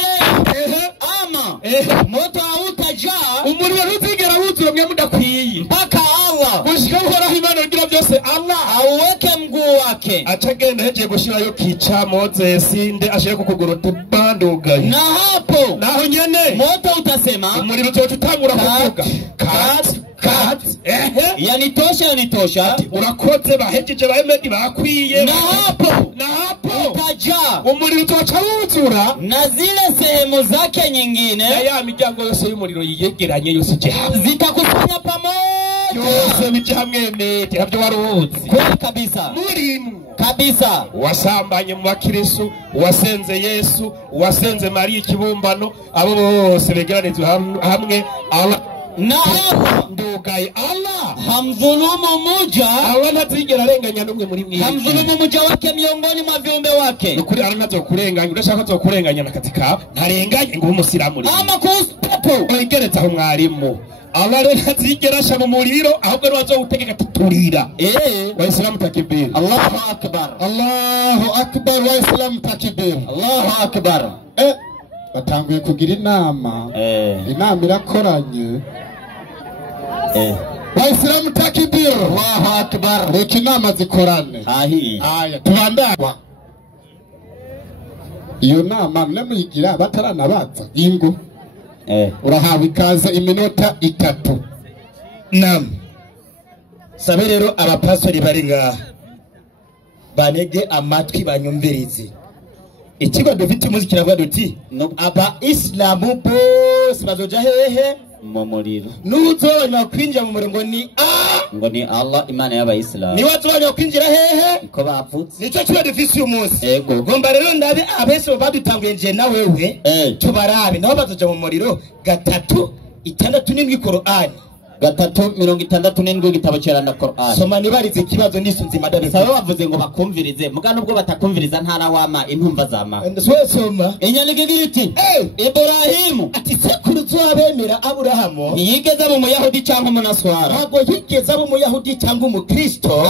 Ehe, Ama. ehe, Moto hautajaa umuriro ntuzigera wuzura mwe mudakwiye, mpaka Allah gushika uhoraho Imana igira byose Allah auweke mguu wake. acagenda hejeye gushirayo kica Moses nde ashire ku kuguru tubandugaye, Na hapo naho nyene moto utasema, umuriro uzoca utangura kuvuga kat, kat. Ehe, yanitosha. urakoze bahejeje ba Emedi bakwiye, Na hapo na hapo utajaa umuriro uzoca wuzura, na zile sehemu zake na nyingine ya miryango yose y'umuriro yiyegeranye yose ije hamwe, zitakusanya pamoja. yose bije hamwe. Emedi nabyo waruzi Kweli kabisa. murimwo Kabisa. wasambanye mu bakristo, wasenze Yesu, wasenze Mariya ikibumbano, abo bose begeranizwe hamwe. Allah Na hapo ndugaye, Allah hamdhulumu muja, Allah ntazigera arenganya n'umwe muri mwe, hamdhulumu muja wake miongoni mwa viumbe wake. nukuri Allah ntazokurenganya, udashaka azokurenganya na katika ntarenganye ngo umusilamu uri Ama kuhusu pepo, wegeretse aho mwarimu. Allah rero ntazigera asha mu muriro, ahubwo niwe azowutegeka tuturira. Waislamu takibir, Allahu akbar, Allahu akbar, waislamu takibir. Allahu akbar. Batanguye kugira inama, inama irakoranye. Waislamu takibir, Allahu akbar. reka inama zikorane. Ahi. Aya tubandagwa iyo nama mnamuyigira bataranabaza ingo, urahawe ikaze iminota 3. Nam sabe rero abapastori bari ngaha banege amatwi banyumvirize. Ikigo dufite umuziki ravuga duti aba islamu bose bazoja hehe mu muriro. N'uzobanywa kwinjira mu murongo ni ngo ni Allah Imana y'abayisilamu. ni wazobanywa kwinjira hehe Ko bavutse. nicyo kiba dufise uyu munsi. Ego. Gomba rero ndabe abese badutanguye nje na wewe tubarabe nabo bazoja mu muriro 3:67 Qur'ani 3:67 igitabo cyerana Qur'an. soma nibarize ikibazo nisunze madame. Sawe wavuze ngo bakumvirize, muga nubwo batakumviriza ntara wama intumva zama. Soma Inyandiko igira iti Ibrahimu ati sekuruza wabemera Aburahamu ntiyigeze aba umuyahudi cyangwa umunaswara, ntabwo yigeze aba umuyahudi cyangwa umukristo,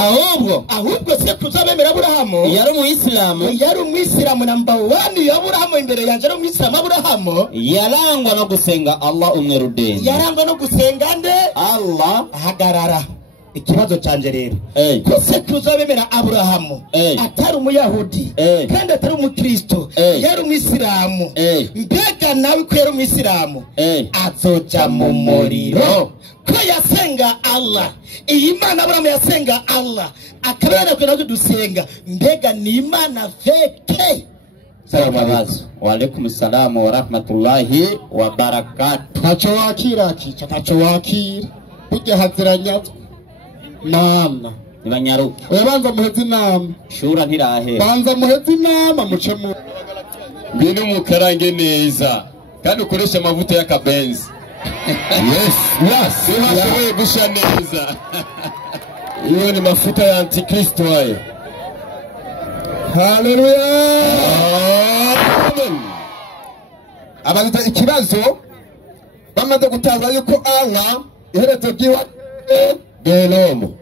ahubwo sekuruza wabemera Aburahamu yari umuyisilamu, yari umwisilamu namba 1 ya Aburahamu. Imbere yanjye ari umwisilamu Aburahamu yarangwa no gusenga Allah umwe rudeni. yarangwa no gusenga nde Allah. hagarara. Ikibazo canje rero ko sekuruza wabemera Aburahamu atari umuyahudi kandi atari umukristo, yari umwisilamu, mbega nawe ko yari umwisilamu azoja mu muriro ko yasenga Allah? Iyi Mana Aburahamu yasenga Allah, akaba yarakwe no dusenga, mbega ni Imana feke? Salamu wa alaikum salam wa rahmatullahi wa barakatuh. Tacho wakira kicha, tacho wakira burya haziranyazwa mana. Nibanyaruke Banza muhezi inama, shura ntirahe, banza muhezi inama muce mu bintu mukarange neza kandi ukoresha amavuta y'akabenzi. Yes, hashoboye gusha neza. Iyo ni mafuta ya antikristo hayo. haleluya. Abaza ikibazo bamaze gutaza yuko Allah iherezo ryiwa Gehinomu,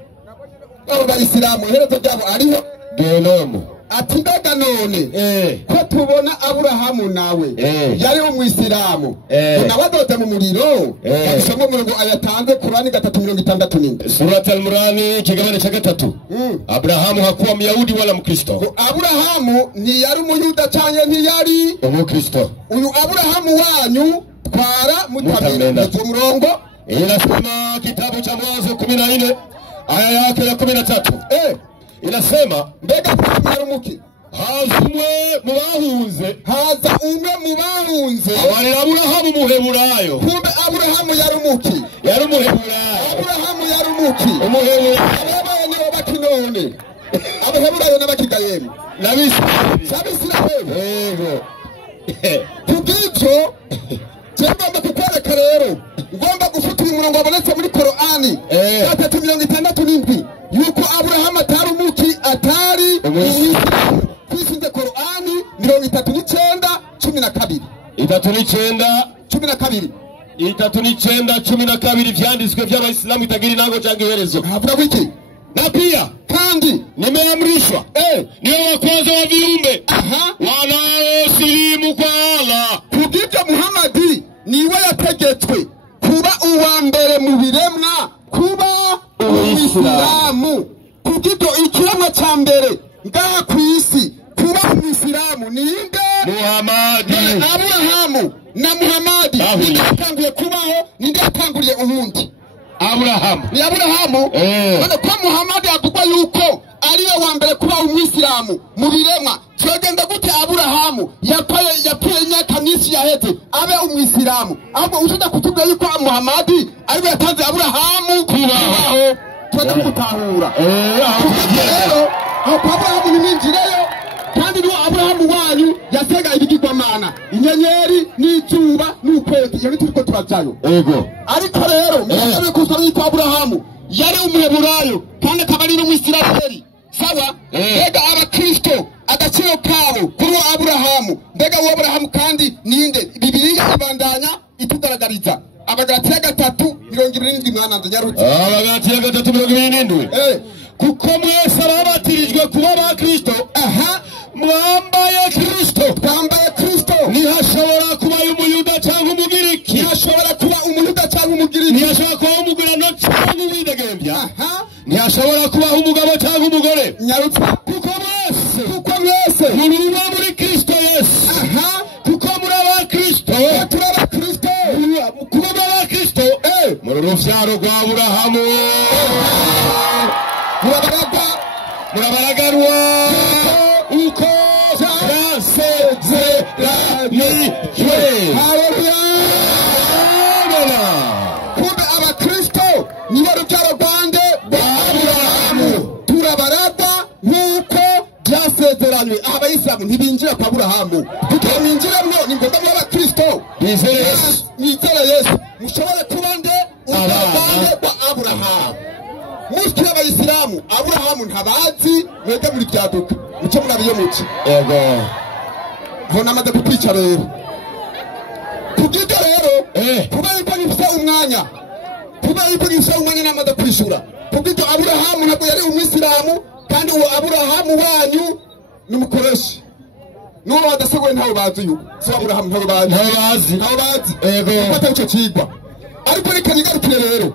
abayisilamu iherezo ryabo ariho Gehinomu. ati mbega none ko tubona Aburahamu nawe yari umwisilamu nawe adoda mu muriro isoma umurongo ayatanze Kurani 3:67 Surat al-Imran kigabane cha 3 Abrahamu hakuwa Myahudi wala Mkristo. Aburahamu ntiyari umuyuda cyane ntiyari Umukristo. Uyu Aburahamu wanyu twara mutabira mu murongo inasema kitabu cha Mwanzo 14 aya yake ya 13 inasema mbega yarumuki haza umwe mu bahunze abari Aburahamu muheburayo kumbe Aburahamu yarumuki Aburahamu yarumuki umuheburayo abaye nibo bakinone abaheburayo n'abakigayemo n'abisiraheli yego kubw'ibyo ngomba kukwereka rero ngomba gufutira umurongo wabonetse muri Korani 3:67 yuko Aburahamu atari umuki atari umwisilamu kwisunze Korani 39:12 39:12 vyanditswe vy'abayisilamu itagira intango cyangwa iherezo. havuga wiki Na pia kandi nimeamrishwa niyo wakwanza wa viumbe wanaosilimu kwa Allah. Kubw'ibyo Muhammadi niwe yategetswe kuba uwa mbere mu biremwa kuba umwisilamu. Kubw'ibyo ikiremwa cya mbere ngaha ku isi kuba umwisilamu ninde? Muhammadi. Aburahamu na Muhammadi ninde yatanguye kubaho, ninde yatanguriye ubundi? Aburahamu. Ni Aburahamu. None ko Muhammadi avuga yuko ariwe wa mbere kuba umwisilamu mu biremwa, cyogenda gute Aburahamu yapfuye imyaka myinshi yaheze abe umwisilamu? Ahubwo ushaka kutubwira yuko Muhammadi ariwe yatanze Aburahamu kubaho, twenda gutahura. Rero Aburahamu nimwinjireyo, kandi niwo Aburahamu wanyu yasenga ibigirwamana, inyenyeri n'izuba n'ukwezi, iyo turiko turajayo. Ariko rero mbere kusaba yuko Aburahamu yari umuheburayo kandi akaba ari n'umwisirayeli. Sawa? Mbega abakristo agaciro kabo kuri Aburahamu, mbega uwo Aburahamu kandi ninde? Bibiliya ibandanya itugaragariza Abagalatiya 3:27 nyarutse. Abagalatiya 3:27 kuko mwese ababatirijwe kuba ba Kristo mwambaye Kristo. Twambaye Kristo. Ntihashobora kuba umuyuda cyangwa umugiriki, ntihashobora kuba umuyuda cyangwa umugiriki, ntihashobora kuba umugurano cyangwa umwidegembya, ntihashobora kuba umugabo cyangwa umugore. Nyarutse. kuko mwese muruma muri Kristo Yesu. kuko muri aba Kristo, turi aba Kristo, kuba muri aba Kristo muri uruvyaro rwa Aburahamu. murabaragarwa uko byasezeranijwe. kumbe abakristo nibo rubyaro rwande rwa Aburahamu, turabaragwa nk'uko byasezeranywe. Abayisilamu ntibinjira kwa Aburahamu, tutamwinjiramo. Ni ngombwa muri abakristo mwizere Yesu mushobore kuba nde urwande rwa Aburahamu. Mutwe abayisilamu Aburahamu ntabazi, mwebwe muri byaduka muco murabiyo muci. Aho namaze kukwica rero. Kubw'ibyo rero kuba yuko nifite umwanya, namaze kwishura. Kubw'ibyo Aburahamu ntabwo yari umwisilamu, kandi uwo Aburahamu wanyu n'umukoreshi n'uwo badasogoye ntawe bazi yuko si Aburahamu, ntawe bazi gufata icyo kigwa. Ariko reka nigarukire rero,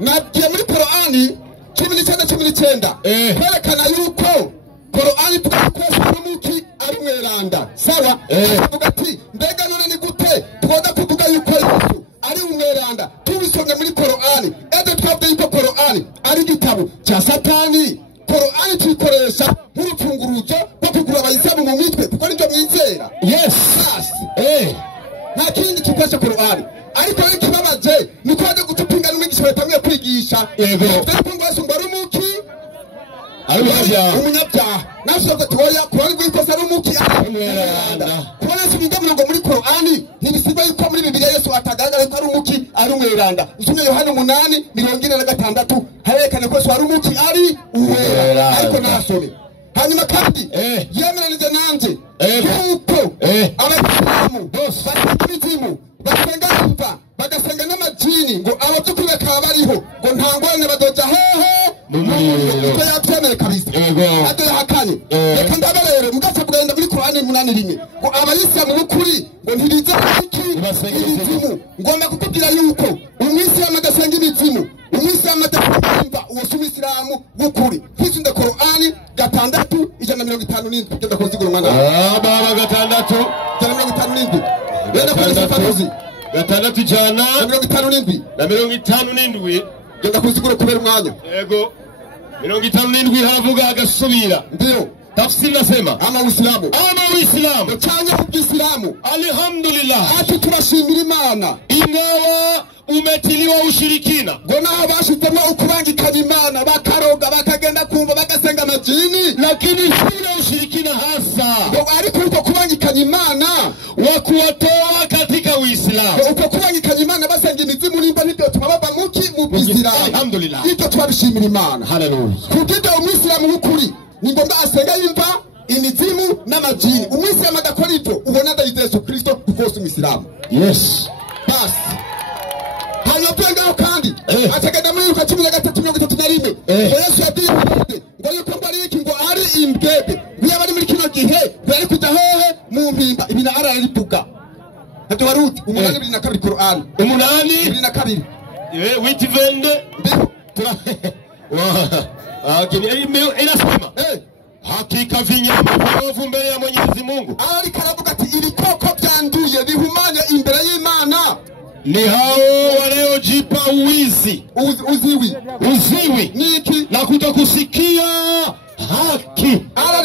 nagiye muri Korani 19:19 kwerekana yuko Korani tugakoresha n'umuki ari umweranda. Sawa? Avuga ati mbega none ni gute twoda kuvuga yuko Yesu ari umweranda? Tubisonge muri Korani twavuga yuko Korani ari igitabo cya Satani. Korani tuyikoresha nk'urufunguruzo rwo kugura abayisilamu mu mitwe kuko nibyo mwizera. Nta kindi tukoresha Korani. Ariko ikibabaje nuko baje gutupinga n'umwigisha batamwe kwigisha. Ngo Yesu ngo ari umuki umunyabyaha. Nashoboye toya Korani gwikosa ari umuki umweranda. Kubona sininde murongo muri Korani ntibisiba yuko muri Bibiliya Yesu atagaragara ko ari umuki ari umweranda. Usomye Yohana 8:46 harekana ko Yesu ari umuki ari umweranda. Ariko nasome hanyuma kandi yemeranije nanjye yuko abasilamu bakirizimu basenga kuva bagasenga n'amajini ngo abatukuru bakaba bariho ngo nta ngorane badoja hehe. Icyo yabyemeye kabisa adoya hakanye. Reka ndabe rero abayisilamu b'ukuri ngo ntibize imizimu. Ngomba kukubwira yuko umwisilamu adasenga imizimu, umwisilamu adasenga uwo si umwisilamu b'ukuri. Twisunze Korani 6:157 kugeza ku nsiguro mwana. Baba 6:157. Yenda kugeza fanuzi. 6:157. Genda kusigura kubera umwanya. Yego. 57 haravuga agasubira. Ndio. Tafsiri nasema ama Uislamu. Chanya Uislamu. Alhamdulillah. Ati tunashimira Imana. Ingawa umetiliwa ushirikina. Gona abashitemo ukubangikanya Imana bakaroga bakagenda kumva bagasenga majini, lakini shule ushirikina hasa. Ariko uko kubangikanya Imana wa kuwatoa katika Uislamu. Uko kubangikanya Imana basenga imizimu nimba nibyo tumababa muki mu Uislamu. Alhamdulillah. Icyo twabishimira Imana. Hallelujah. Kugira umwisilamu w'ukuri ni ngombwa asenga yumva imizimu n'amajini. Umwisilamu adakora ibyo ubona ndayizeye Yesu Kristo kuko umwisilamu. Yes. Bas. Hanyopengaho kandi atagenda muri Luka 13:31. Yesu yabwiye ngo yuko bari iki ngo ari imbebe. Biyaba ari muri kino gihe bari kuja hehe mu mpimba ibina araripuka. Ati waruti 8:2 Qur'an. 8:2. Witivende. Inasema hakika vinyama viovu mbele ya Mwenyezi Mungu. Karavuga ati ibikoko byanduye bihumanye imbere y'Imana ni hao wanaojipa uwizi. Uziwi niki na kutokusikia haki.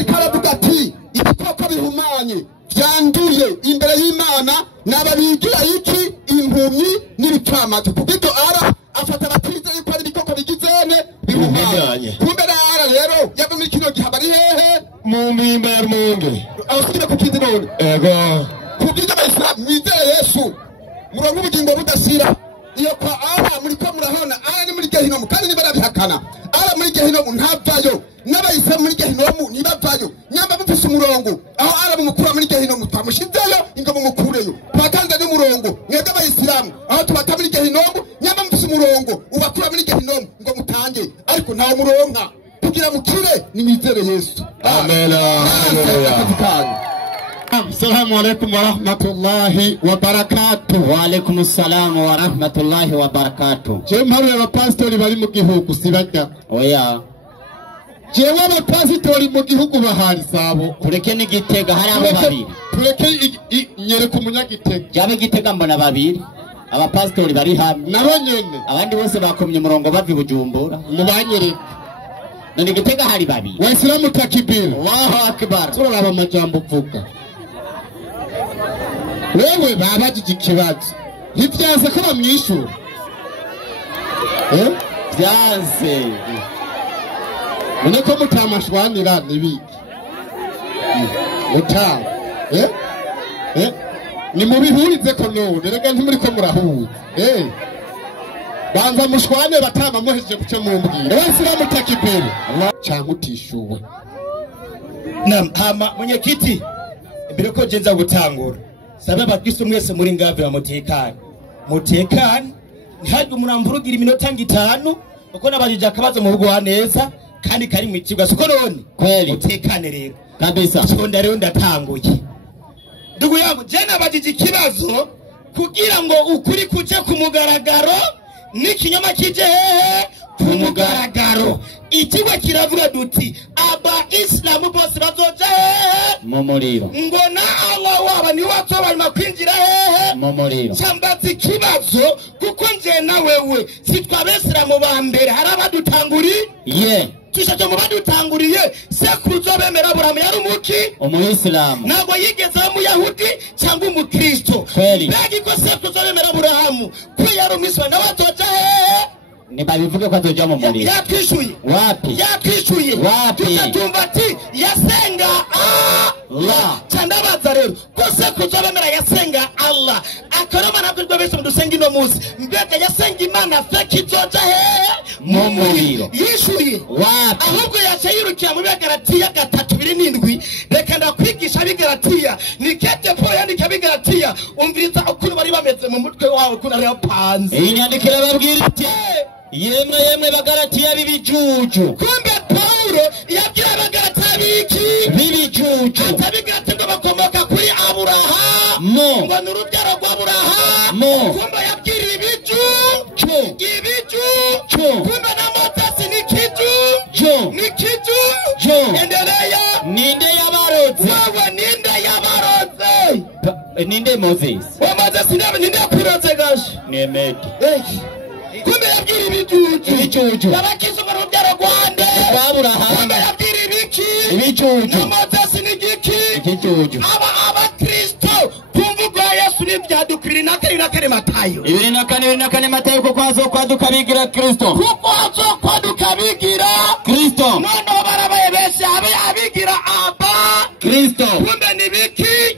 Karavuga ati ibikoko bihumanye byanduye imbere y'Imana n'ababigira iki impumyi n'ibicamato. Kubito afata batize yuko ari ibikoko bigizene bihumanye. Kumbe rero yaba muri kino gihe bari hehe mu mpimba ya Rumonge. Awusubira ku kindi none. Ego. Kubwira abayisilamu mwizere Yesu murongo ubugingo budashira. Iyo kwa muri ko murahona ni muri gehinomu kandi nibarabihakana. Muri gehinomu ntavayo n'abayisilamu muri gehinomu nibavayo. Nyamba mufise umurongo aho mumukura muri gehinomu twamushizeyo ingabo mukureyo. Twatanze n'umurongo mwebwe abayisilamu aho tubata muri gehinomu nyamba mufise umurongo ubakura muri gehinomu ngo mutange ariko ntawo muronka. Kugira mukire ni mwizere Yesu. Amen. Assalamu alaikum wa rahmatullahi wa barakatuh. Wa alaikum assalam wa rahmatullahi wa barakatuh. Je mparu y'abapastori bari mu gihugu sibajya. Oya. Jewe abapastori mu gihugu bahari sabo. Kureke ni Gitega hari abo babiri. Kureke nyereka umunyagitega. Jabe Gitega mbona babiri. Abapastori bari hamwe. Naronyene. Abandi bose bakomye umurongo bavi Bujumbura. Mubanyereka. None Gitega hari babiri. Waislamu takibira. Allahu akbar. Turaba amajambo uvuga. Wewe babajije ikibazo. Ntibyaze ko bamwishura. Byaze. None ko mutamashwanira nibiki. Mutama. Ni mubihurize ko none rega ntimuri ko murahuza. Banza mushwane batama muheje kucyo mumbwira. Waislamu takibira. Cyangwa utishuwe. Hama mwenyekiti mbere ko jenza gutangura sabe abakristo mwese muri ngave wa mutekane ntihaje umuramvurugira iminota 5 uko nabajije akabazo mu rugo neza kandi kari mu kigwa siko none kweli mutekane rero kabisa sonda rero ndatanguye ndugu yangu je nabajije ikibazo kugira ngo ukuri kuje ku mugaragaro n'ikinyoma kije hehe ku mugaragaro. Ikiwa kiravuga duti aba Islamu bose bazoja hehe mu muriro ngo na Allah waba ni wato barimo kwinjira hehe mu muriro. Cyambatse ikibazo kuko nje na wewe sitwabesiramu ba mbere harabadutanguri tushaje mu badutanguriye sekuzo bemera Aburahamu yari umuki umuyisilamu ntabwo yigeze mu Yahudi cyangwa umukristo. Bagi ko sekuzo bemera Aburahamu ko yari umiswa na watoja hehe nibabivuge ko azoja mu muriro. Yakwishuye wapi? Yakwishuye wapi? Tukatumva ati yasenga Allah. Chandabaza rero ko sekuzo bemera yasenga Allah akaroma nakubwo bese mudusenga ino muzi mbega yasenga Imana feki zoja hehe mu muriro. Yishuye wapi? Ahubwo yacayirukira mu Galatiya 3:7 reka ndakwigisha bigaratiya nikete po yandika bigaratiya umviriza ukuri bari bameze mu mutwe wawe kuna rero panze inyandikira babwira iti yemwe bagaratiya bibijuju. Kumbe Paulo yabwira Abagalatiya biki bibijuju atabigarate ngo bakomoka kuri aburahamu ngo ni urubyaro rw'aburahamu kumbe yabwiriye ibicu kumbe na Moses ni kiju endelea ninde yabarotse wewe ninde yabarotse ninde Moses Moses ninde yakwirotse gashi Nemedi kumbe yabwiriye ibicucu yabakize mu rubyaro rwande Aburahamu kumbe yabwiriye ibicucu na Moses ni igicucu Kristo kumvuga Yesu n'ibyadukwira nakari Matayo 24 Matayo kuko azokwaduka bigira Kristo none barabaye benshi abigira aba Kristo kumbe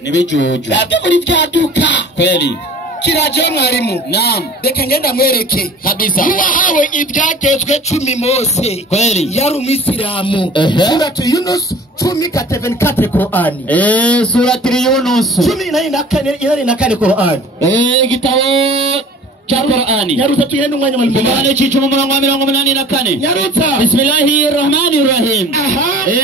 nibicucu nabyo muri byaduka kweli kiraje mwarimu naam reka ngenda mwereke kabisa wahawe ibyagezwe 10 Mose kweli yari umwisilamu suratu Yunus 10:24 Qur'ani suratu Yunus 10:24 Qur'ani gitabo cha Qur'ani Nyarutsa tuyende umwanya wa Qur'ani cicu mu murongo wa 84 Nyarutsa Bismillahirrahmanirrahim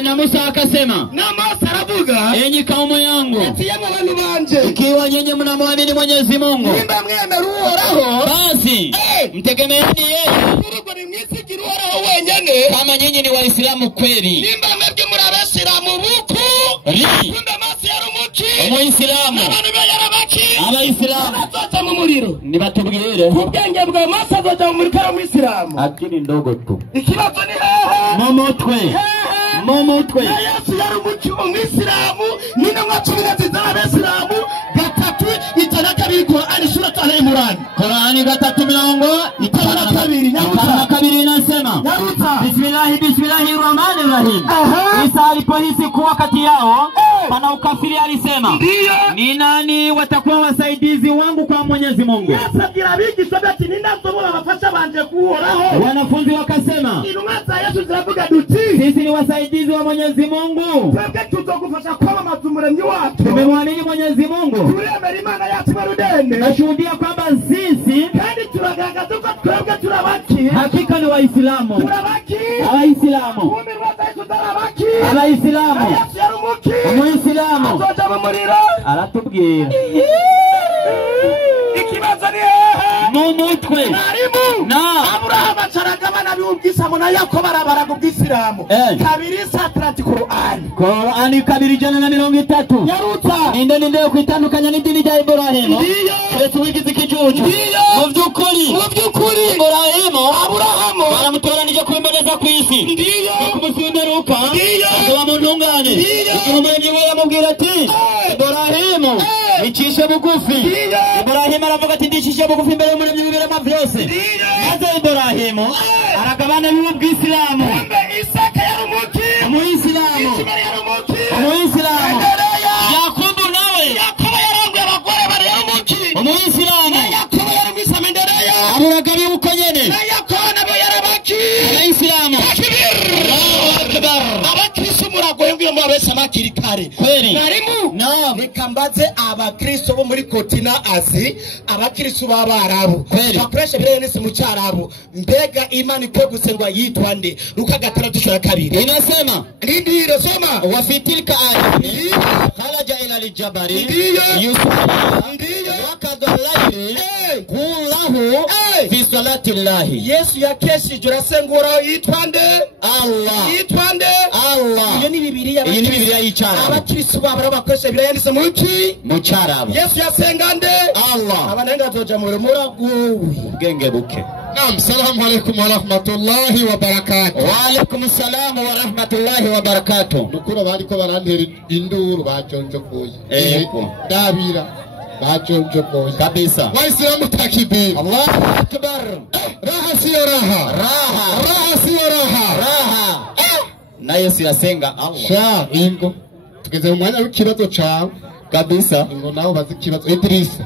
na Musa akasema na Musa aravuga enyi kaumu yangu atiyemo abantu banje ikiwa nyenye mnamwamini Mwenyezi Mungu nimba mwemera Uhoraho basi mtegemeeni yeye urugwa nimwisigire Uhoraho wenyene kama nyinyi ni waislamu kweli nimba mwebwe muri abasilamu buku kumbe Mose yari umuislamu abantu yarabaki abaisilamu azoza mu muriro nibatubwire ubwenge bwa Mose azoza mu muriro w'Isilamu akiri ndogo tu ikibazo ni hehe mu mutwe Yesu yari umwisilamu nyine mwacumira z'abasilamu gatatu itanakabiri Qur'ani sura Al-Imran Qur'ani gatatu mirongo itanakabiri inasema Bismillahirrahmanirrahim Isa alipohisi kuwa kati yao pana ukafiri alisema ni nani watakuwa wasaidizi wangu kwa Mwenyezi Mungu yasagira bigisha bati nindasobola abafasha banje kuhoraho wanafunzi wakasema inumasa Yesu ziravuga duti sisi ni wasaidizi wa Mwenyezi Mungu twebwe tuzogufasha kwamamaza umuremyi wacu tumemwamini Mwenyezi Mungu turemera Imana yacu barudende nashuhudia kwamba sisi kandi turagaragaza ko twebwe turabaki hakika ni waislamu turabaki abaislamu kumbe Yesu tarabaki abaislamu Yesu yari umuki umuislamu azoja mu muriro aratubwira ikibazo ni hehe mu mutwe mwarimu na Aburahamu acaragabana biubwisamo na Yakobo arabaraga ubwisilamu kabiri satrati Qur'ani kabiri 130 Nyarutsa ninde yo kwitandukanya n'idini rya Ibrahimu uretse wigize ikijuju mu by'ukuri Aburahamu baramutoranije kwimboneza ku isi kumusimberuka ngo bamuntungane umuremyi we yamubwira ati Ibrahimu icishe bugufi Ibrahimu aravuga ati ndicishe bugufi imbere y'umuremyi w'ibirema byose maze Ibrahimu aragabana y'ubwisilamu Isaka yari umuislamu Yakobo nawe yaranguye abagore bari umuki umuislamu Yakobo yari mwisamindereya aburaga bibuko nyene Yakobo nabo yarabaki abaisilamu abakristo muragoye ngo mu abese makiri kare kweli mwarimu reka mbaze abakristo bo muri Kotina Azi abakristo b'Abarabu bakoresha bire nese mu cyarabu mbega Imana ikwe gusengwa yitwa nde Luka 6:2 inasema ndindire soma wa fitilka ayati kharaja ila aljabari yusuf wakadhallahi kullahu fi salati llahi Yesu yakeshije urasengura yitwa nde Allah iyo ni Bibiliya y'icyarabu abakristo b'Abarabu bakoresha bire yanditse mu cyarabu Yesu yasenga nde Allah abanenga zoja mu muraguwe ubwenge buke Naam, salamu alaykum wa rahmatullahi wa barakatuh. Wa alaykum salam wa rahmatullahi wa barakatuh. Dukura bariko barantera induru bajonjo koye. Dabira bajonjo koye. Kabisa. Waislamu takbir. Allahu akbar. Raha sio raha. Raha sio raha. Na Yesu yasenga Allah. Sha ingo. Tugeze mu mwanya w'ikibazo cawe. Kabisa. Ingo nawo bazi ikibazo Idrisa.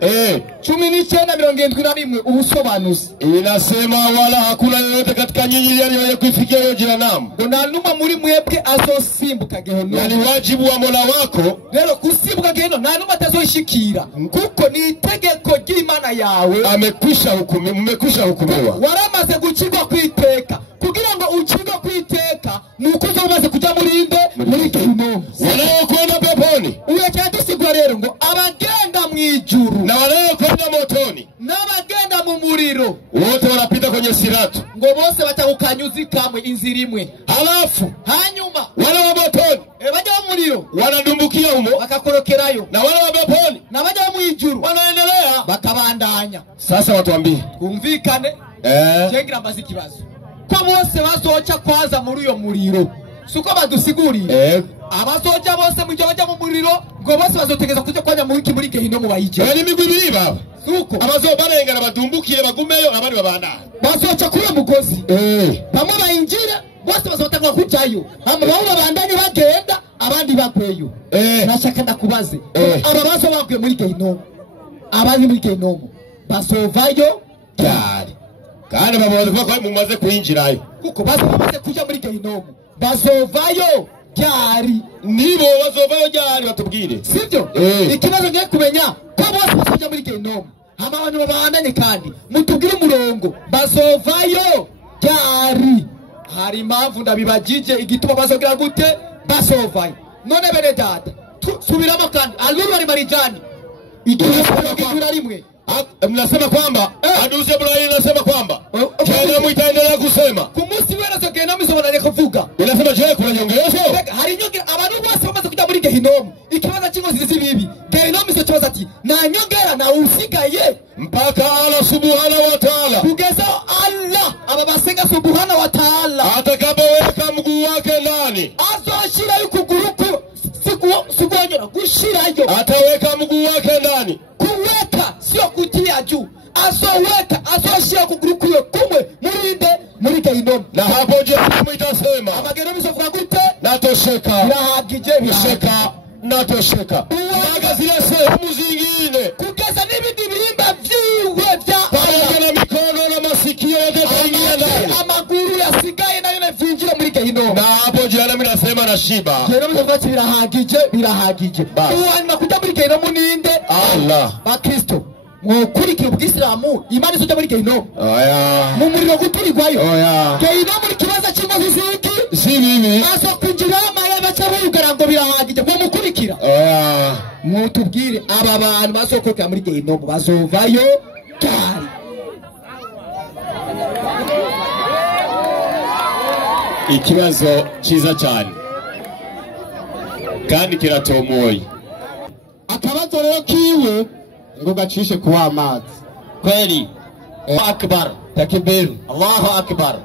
19:71 ubusobanuzi inasema wala hakuna yoyote katika nyinyi aliyewahi kufikia hiyo jehanamu. Nta numa muri mwebwe azosimbuka gehenomu. Yani wajibu wa Mola wako rero kusimbuka gehenomu nta numa atazoshikira kuko ni itegeko ry'Imana yawe amekwisha hukumiwa. Waramaze gucirwa kwiteka kugira ngo ucirwe kwiteka nuko umaze kuja muri gehenomu. Wanaokwenda pepo ngo bose batahukanyuzi kamwe inzira imwe. Halafu Hanyuma wale wa motoni bajya mu muriro wanadumbukia humo bakakorokerayo, na wale wa peponi na bajya mu ijuru wanaendelea bakabandanya. Sasa watuambie Kumvikane jengira mbazi kibazo ko bose bazoca kwaza muri uyo muriro, suko badusigurira abazoja bose mu gihe bajya mu muriro ngo bose bazotegeza kuja kwanya mu wiki muri gehino mu bayije bari migwi ibiri baba suko abazobarengana badumbukiye bagumeyo abandi babandana bazoca kuri mugozi bamwe bayinjira bose bazotangwa kujayo hama babo babandanye bagenda abandi bakweyo. Nashaka ndakubaze aba bazo bakwe muri gehino, abandi muri gehino basovayo cyari kandi babaze ko mumaze kwinjirayo kuko bamaze kuja muri gehino basovayo cyari nibo bazovayo cyari batubwire sivyo. Ikibazo ngiye kumenya ko bose basoja muri gehino hama abantu babandanye kandi mutubwire umurongo basovayo cyari. Hari impamvu ndabibagije igituma bazogira gute basovayo. None bene data subiramo kandi aluru bari marijani igihe rimwe mnasema kwamba aduze Ibrahim anasema kwamba kana mtaendelea kusema kumunsi wera zo gena mizobana kuvuga inasema je kuna nyongezo hari nyongera abantu bose bamaze kujya muri gehinomu. Ikibazo cy'ingozi zibibi gehinomu izo kibazo ati na nyongera na usigaye mpaka Allah subhanahu wa ta'ala kugeza Allah aba basenga subhanahu wa ta'ala atakapoweka mguu wake ndani azoshira yukuguruku sigonyera gushirayo ataweka mguu wake ndani. Kuweka sio kutia juu, asoweka asoshia kugurukuye kumwe muri gehinomu. Na hapo je mwitasema abagero bisokuwa gute natosheka birahagije bisheka natosheka maga zile sehemu zingine kugeza n'ibindi birimba vyiwe vya pamoja na mikono na masikio yote yaingia ndani, amaguru yasigaye nayo navinjira muri gehinomu. na hapo jana mimi nasema na shiba gehinomu zovati birahagije uwanyuma kuja muri gehinomu ninde Allah bakristo mukurikira ubwisilamu imana izoja muri gehinomu mu muriro guturirwayo gehinomu ikibazo cy'ingozi ziki si bibi aso kwinjira amara baca bugara ngo birahagije mu mukurikira mutubwire aba bantu basokoka muri gehinomu bazovayo cyari. Ikibazo cyiza cyane kandi kiratomoye. Akabazo rero kiwe ngo gacishe kuwa amazi kweli. Akbar Takbir Allahu akbar.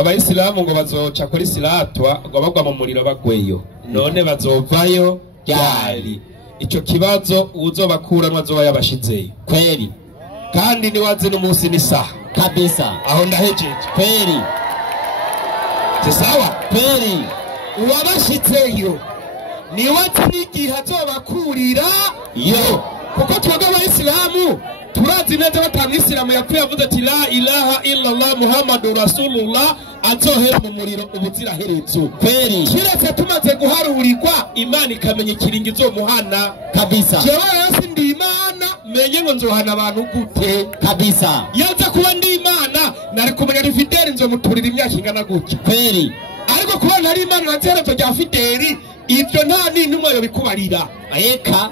Abayisilamu ngo bazoca kuri silatwa ngo bagwa mu muriro bagweyo, none bazovayo ryari? Icyo kibazo uzobakuranwa azoba yabashizeyo Kweli kandi niwaze n'umunsi n'isaha kabisa. aho ndahejeje Kweli sawa. kweli Uwabashitseyo niwaze n'igihe azobakurira yo kuko twebwe abayisilamu turazi neza batamwisilamu yapfuye avuze ati la ilaha illallah muhammadur rasulullah azohera mu muriro ubuzira herezo. kweli kiretse tumaze guharurirwa imana ikamenya ikiringizo muhana kabisa jewe yose ndi imana menye ngo nzohana abantu gute kabisa. yaza kuba ndi imana nari kumenya ni Fideli nzomuturira imyaka ingana gutya. Kweli ariko kuba nari imana nazerezo rya Fideli ibyo nta n'intumwa yo bikubarira eka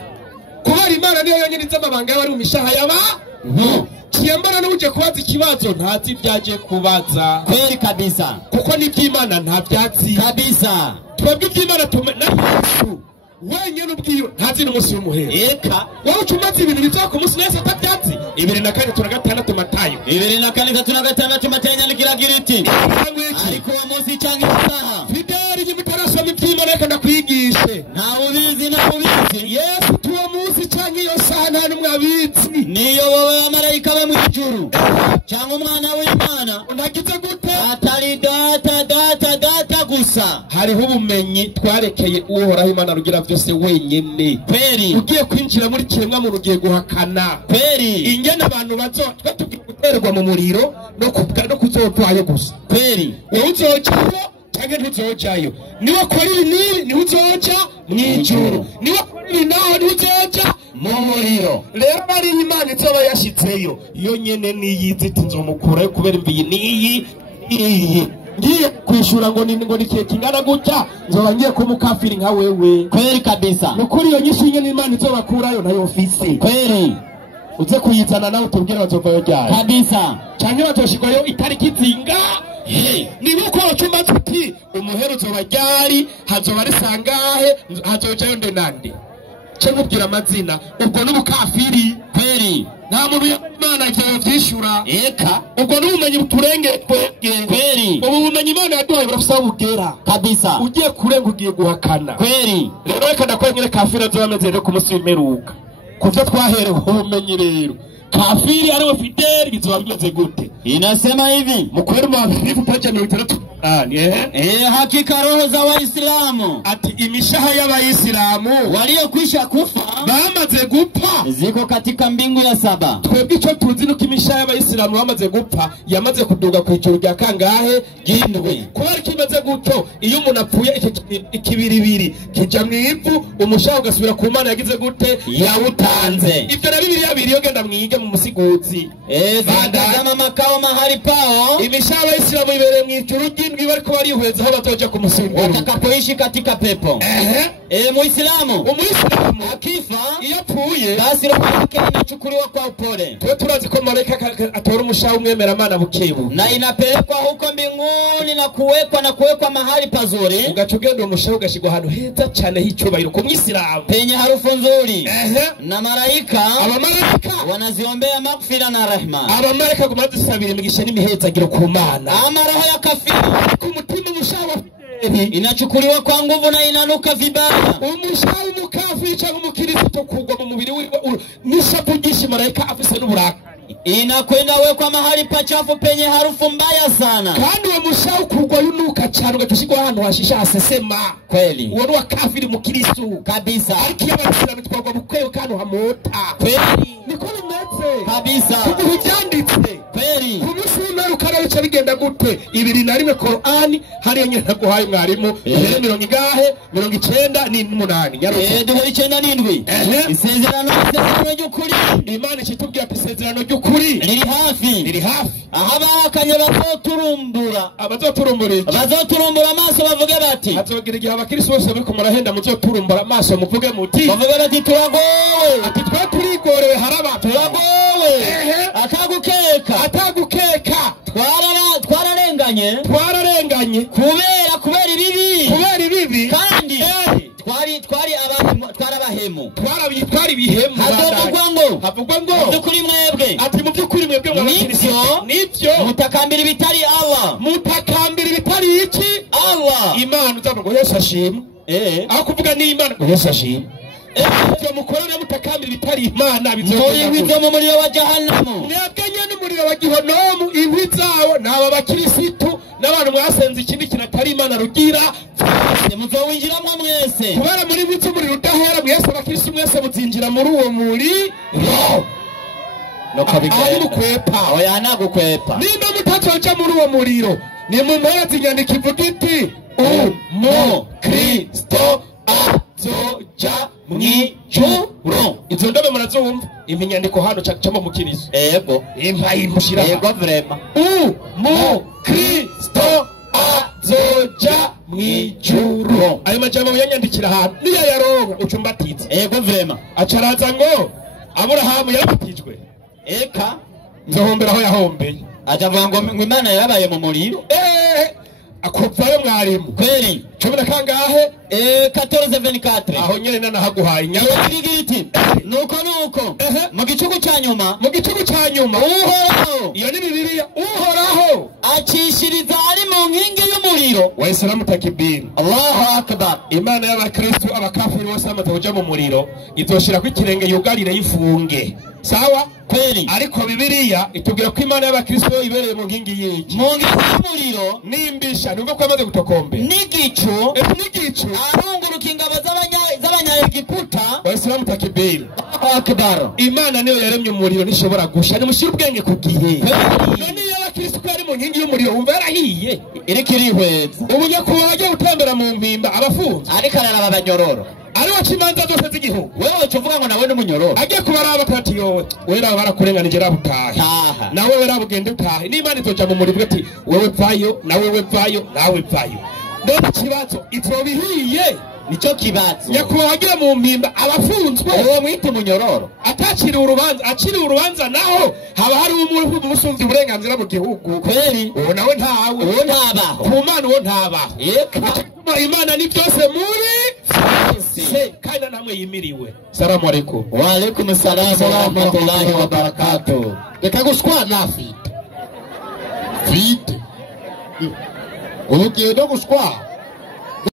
kubara imana niyo yonyine nzi amabanga y'abari mu mishaha yaba kiyambana n'uje kubaza ikibazo ntazi ibyaje kubaza. kweli kabisa kuko n'iby'imana nta byatsi kabisa. twebwe iby'imana na Yesu wenyine ubwiyo ntazi n'umunsi w'umuhero. Eka wowe ucumaze ibintu bizoka ku munsi wese atabyatsi 2:4-6 Matayo 2:4-6 Matayo nyandikira giriti ariko wa munsi cyangwa isaha Fideli nyimutarasoma iby'imana reka ndakwigishe nta ubizi nta ubizi. Yesu tuwo munsi cyangwa iyo saha nta n'umwe abizi. niyo wowe amarayika be mu ijuru cyangwa umwana w'Imana unagize gute atari data gusa. hariho ubumenyi twarekeye uhoraho Imana rugira byose wenyine. Kweli ugiye kwinjira muri kiremwa muntu ugiye guhakana kweli ingene abantu bazotwa tugiye guterwa mu muriro no kuzotwayo gusa. kweli wowe uzocayo cyangwa ntuzocayo, niwe kora ibi niwe uzoca mu ijuru, niwe kora ibi naho niwe uzoca mu muriro. rero bari Imana izoba yashitseyo iyo nyene niyizi iti nzomukurayo kubera imbiyi niyi ngiye kwishura ngo ni kiye kingana gutya nzoba ngiye kumukafiri nka wewe. kweli kabisa. nukuri iyo nyishinye n'Imana izobakurayo nayo ofisi. Kweli uze kuyizana nawe tubwire bazovayo ryari kabisa canke batoshirwayo itariki zinga ni nuko wacumba tuti umuhero uzoba ryari hazoba ari sangahe hazojayo nde nande ce nkubwira amazina ubwo n'ubukafiri kweri nta muntu y'Imana agiye vyishura eka ubwo n'ubumenyi buturengeye twebwe kweri ubu bumenyi Imana yaduhaye burafisa bugera kabisa ugiye kurenga ugiye guhakana kweri rero reka ndakwengere kafiri azoba ameze rero ku munsi w'imperuka kuvyo twaherewe ubumenyi rero kafiri ariwe Fideli bizoba bimeze gute inasema hivi mukweli mwavivu paja 6 hakika roho za Waislamu ati imishaha y'abayisilamu waliokwisha kufa bamaze gupfa ziko katika mbingu ya 7 twebwe ico tuzi nuko imishaha y'abayisilamu bamaze gupfa yamaze kuduga ku ijuru rya kangahe gindwi kubera kimeze gutyo iyo umuntu apfuye ikibiribiri kija mwivu umushaha ugasubira ku Mana yagize gute yawutanze ivyo na Bibiliya biriyo genda mwige mu musiguzi zitazama makao mahali pao imishaha y'abayisilamu ibereye mu ijuru ry'indwi bariko barihweza aho bazoja ku musingo watakapoishi katika pepo Muislamu umuyisilamu akifa iyo apfuye basi roho yake inachukuliwa kwa upole tuwe turazi ko malaika atora umushaha umwemeramana bukebu na inapelekwa huko mbinguni na kuwekwa mahali pazuri ugaca ugenda umushaha ugashigwa ahantu heza cyane h'icyubahiro ku mwisilamu penye harufu nzuri na malaika abamalaika wanaziombea maghfira na rehema abamalaika gumazisabira imigisha n'imihezagiro ku Mana ama roho ya kafiri ku mutima umushaha inachukuliwa kwa nguvu na inanuka vibaya umushaha umukafiri cyangwa umukristo kugwa mu mubiri wiwe nishavugisha malaika afise n'uburaka inakwenda wekwa mahali pachafu penye harufu mbaya sana kandi uwo mushaha kugwa yunuka cyane ugatushigwa ahantu hashisha hasesema kweli uwo wa kafiri mu Kristo kabisa ariko y'abasilamu twagwa bukweyo kandi hamota kweli niko bimeze kabisa kuko byanditse kweli kumusuna rukara bica bigenda gute 2 Qur'ani hari nyine naguhaye mwarimu 98 nyarutse duhari 97 isezerano ry'ukuri Imana kitubwiye ati isezerano ry'ukuri riri hafi aha bakanye bazoturumbura amaso bavuge bati azogira igihe abakristo bose bari kumurahenda muzoturumbura amaso muvuge muti bavuge bati turagowe ati twa turigorewe haraba turagowe atagukeka twararenganye kubera ibibi kandi twari abahemu twari bihemu havugwa ngo byukuri mwebwe ati mu byukuri mwebwe nivyo mutakambira ibitari iki Allah Imana uzava ngo Yesu ashimwe aho kuvuga ni Imana ngo Yesu ashimwe ibyo mukorana mutakambira bitari Imana bizoza mu muriro wa jahannam mwebwe n'umuriro wa gihonomu inkwi zawo naba bakirisitu n'abantu mwasenze ikindi kinatari Imana rugira muzowinjiramwo mwese kubera muri bitse umuriro udahera mwese abakirisitu mwese muzinjira muri uwo muri ari mukwepa oya nagukwepa nimba mutazoja muri uwo muriro ni mu mpera inyandiko ivuga iti Kristo azoja mw'ijuru izo ndobe murazumva iminyandiko hano camo mu Kirizo yego imushira yego vrema Kristo azoja mw'ijuru ayo majambo yanyandikira hano niyo yaronka ucumbatize yego vrema acaraza ngo Aburahamu yabatijwe eka nzohombera aho yahombeye ajavuga ngo Imana yabaye mu muriro akuvayo mwarimu kweli cumi na kangahe 14:24 aho nyene nanahaguhaye nyabigiti nuko mu gicugu cya nyuma uhoraho iyo ni Bibiliya uhoraho acishiriza ari mu nkingi y'umuriro Waislamu takibiri Allahu akbar Imana y'abakristo abakafiri bose bamaze mu muriro izoshira ku ikirenge yugarire yifunge sawa kweli ariko Bibiliya itubwira ko Imana y'abakristo ibereye mu nkingi y'iki mu nkingi y'umuriro nimbisha nubwo ko amaze gutokombe n'igicu arunguruka ingabo z'abanyayegiputa Waislamu takibiri akbar Imana niyo yaremye umuriro nishobora gusha nimushira ubwenge ku gihe none y'abakristo ko ari mu nkingi y'umuriro umva yarahiye iriko irihweza umunyakuba ajya gutembera mu mpimba abafunze ariko araraba abanyororo ari waca imanza zose z'igihugu wewe uvuga ngo nawe n'umunyororo agiye kubaraba kati yowe wera barakurenganije rabutahe nawe wera bugende utahe n'Imana izoja mu muriro ati wewe vayo nawe vayo nawe vayo none kibazo itobihiye nico kibazo nyakubahwa wagira mu mpimba abafunzwe uwo mwita umunyororo aciriwe urubanza naho haba hari umusunzi uburenganzira mu gihugu kweri uwo nawe ntawe uwo ntabaho ku mana uwo ntabaho imana ni byose muri se kandi namwe yimiriwe. Salamu alaikum. Wa alaikum salamu wa rahmatullahi wa barakatuh. Reka gushwana afite ugiye no gushwana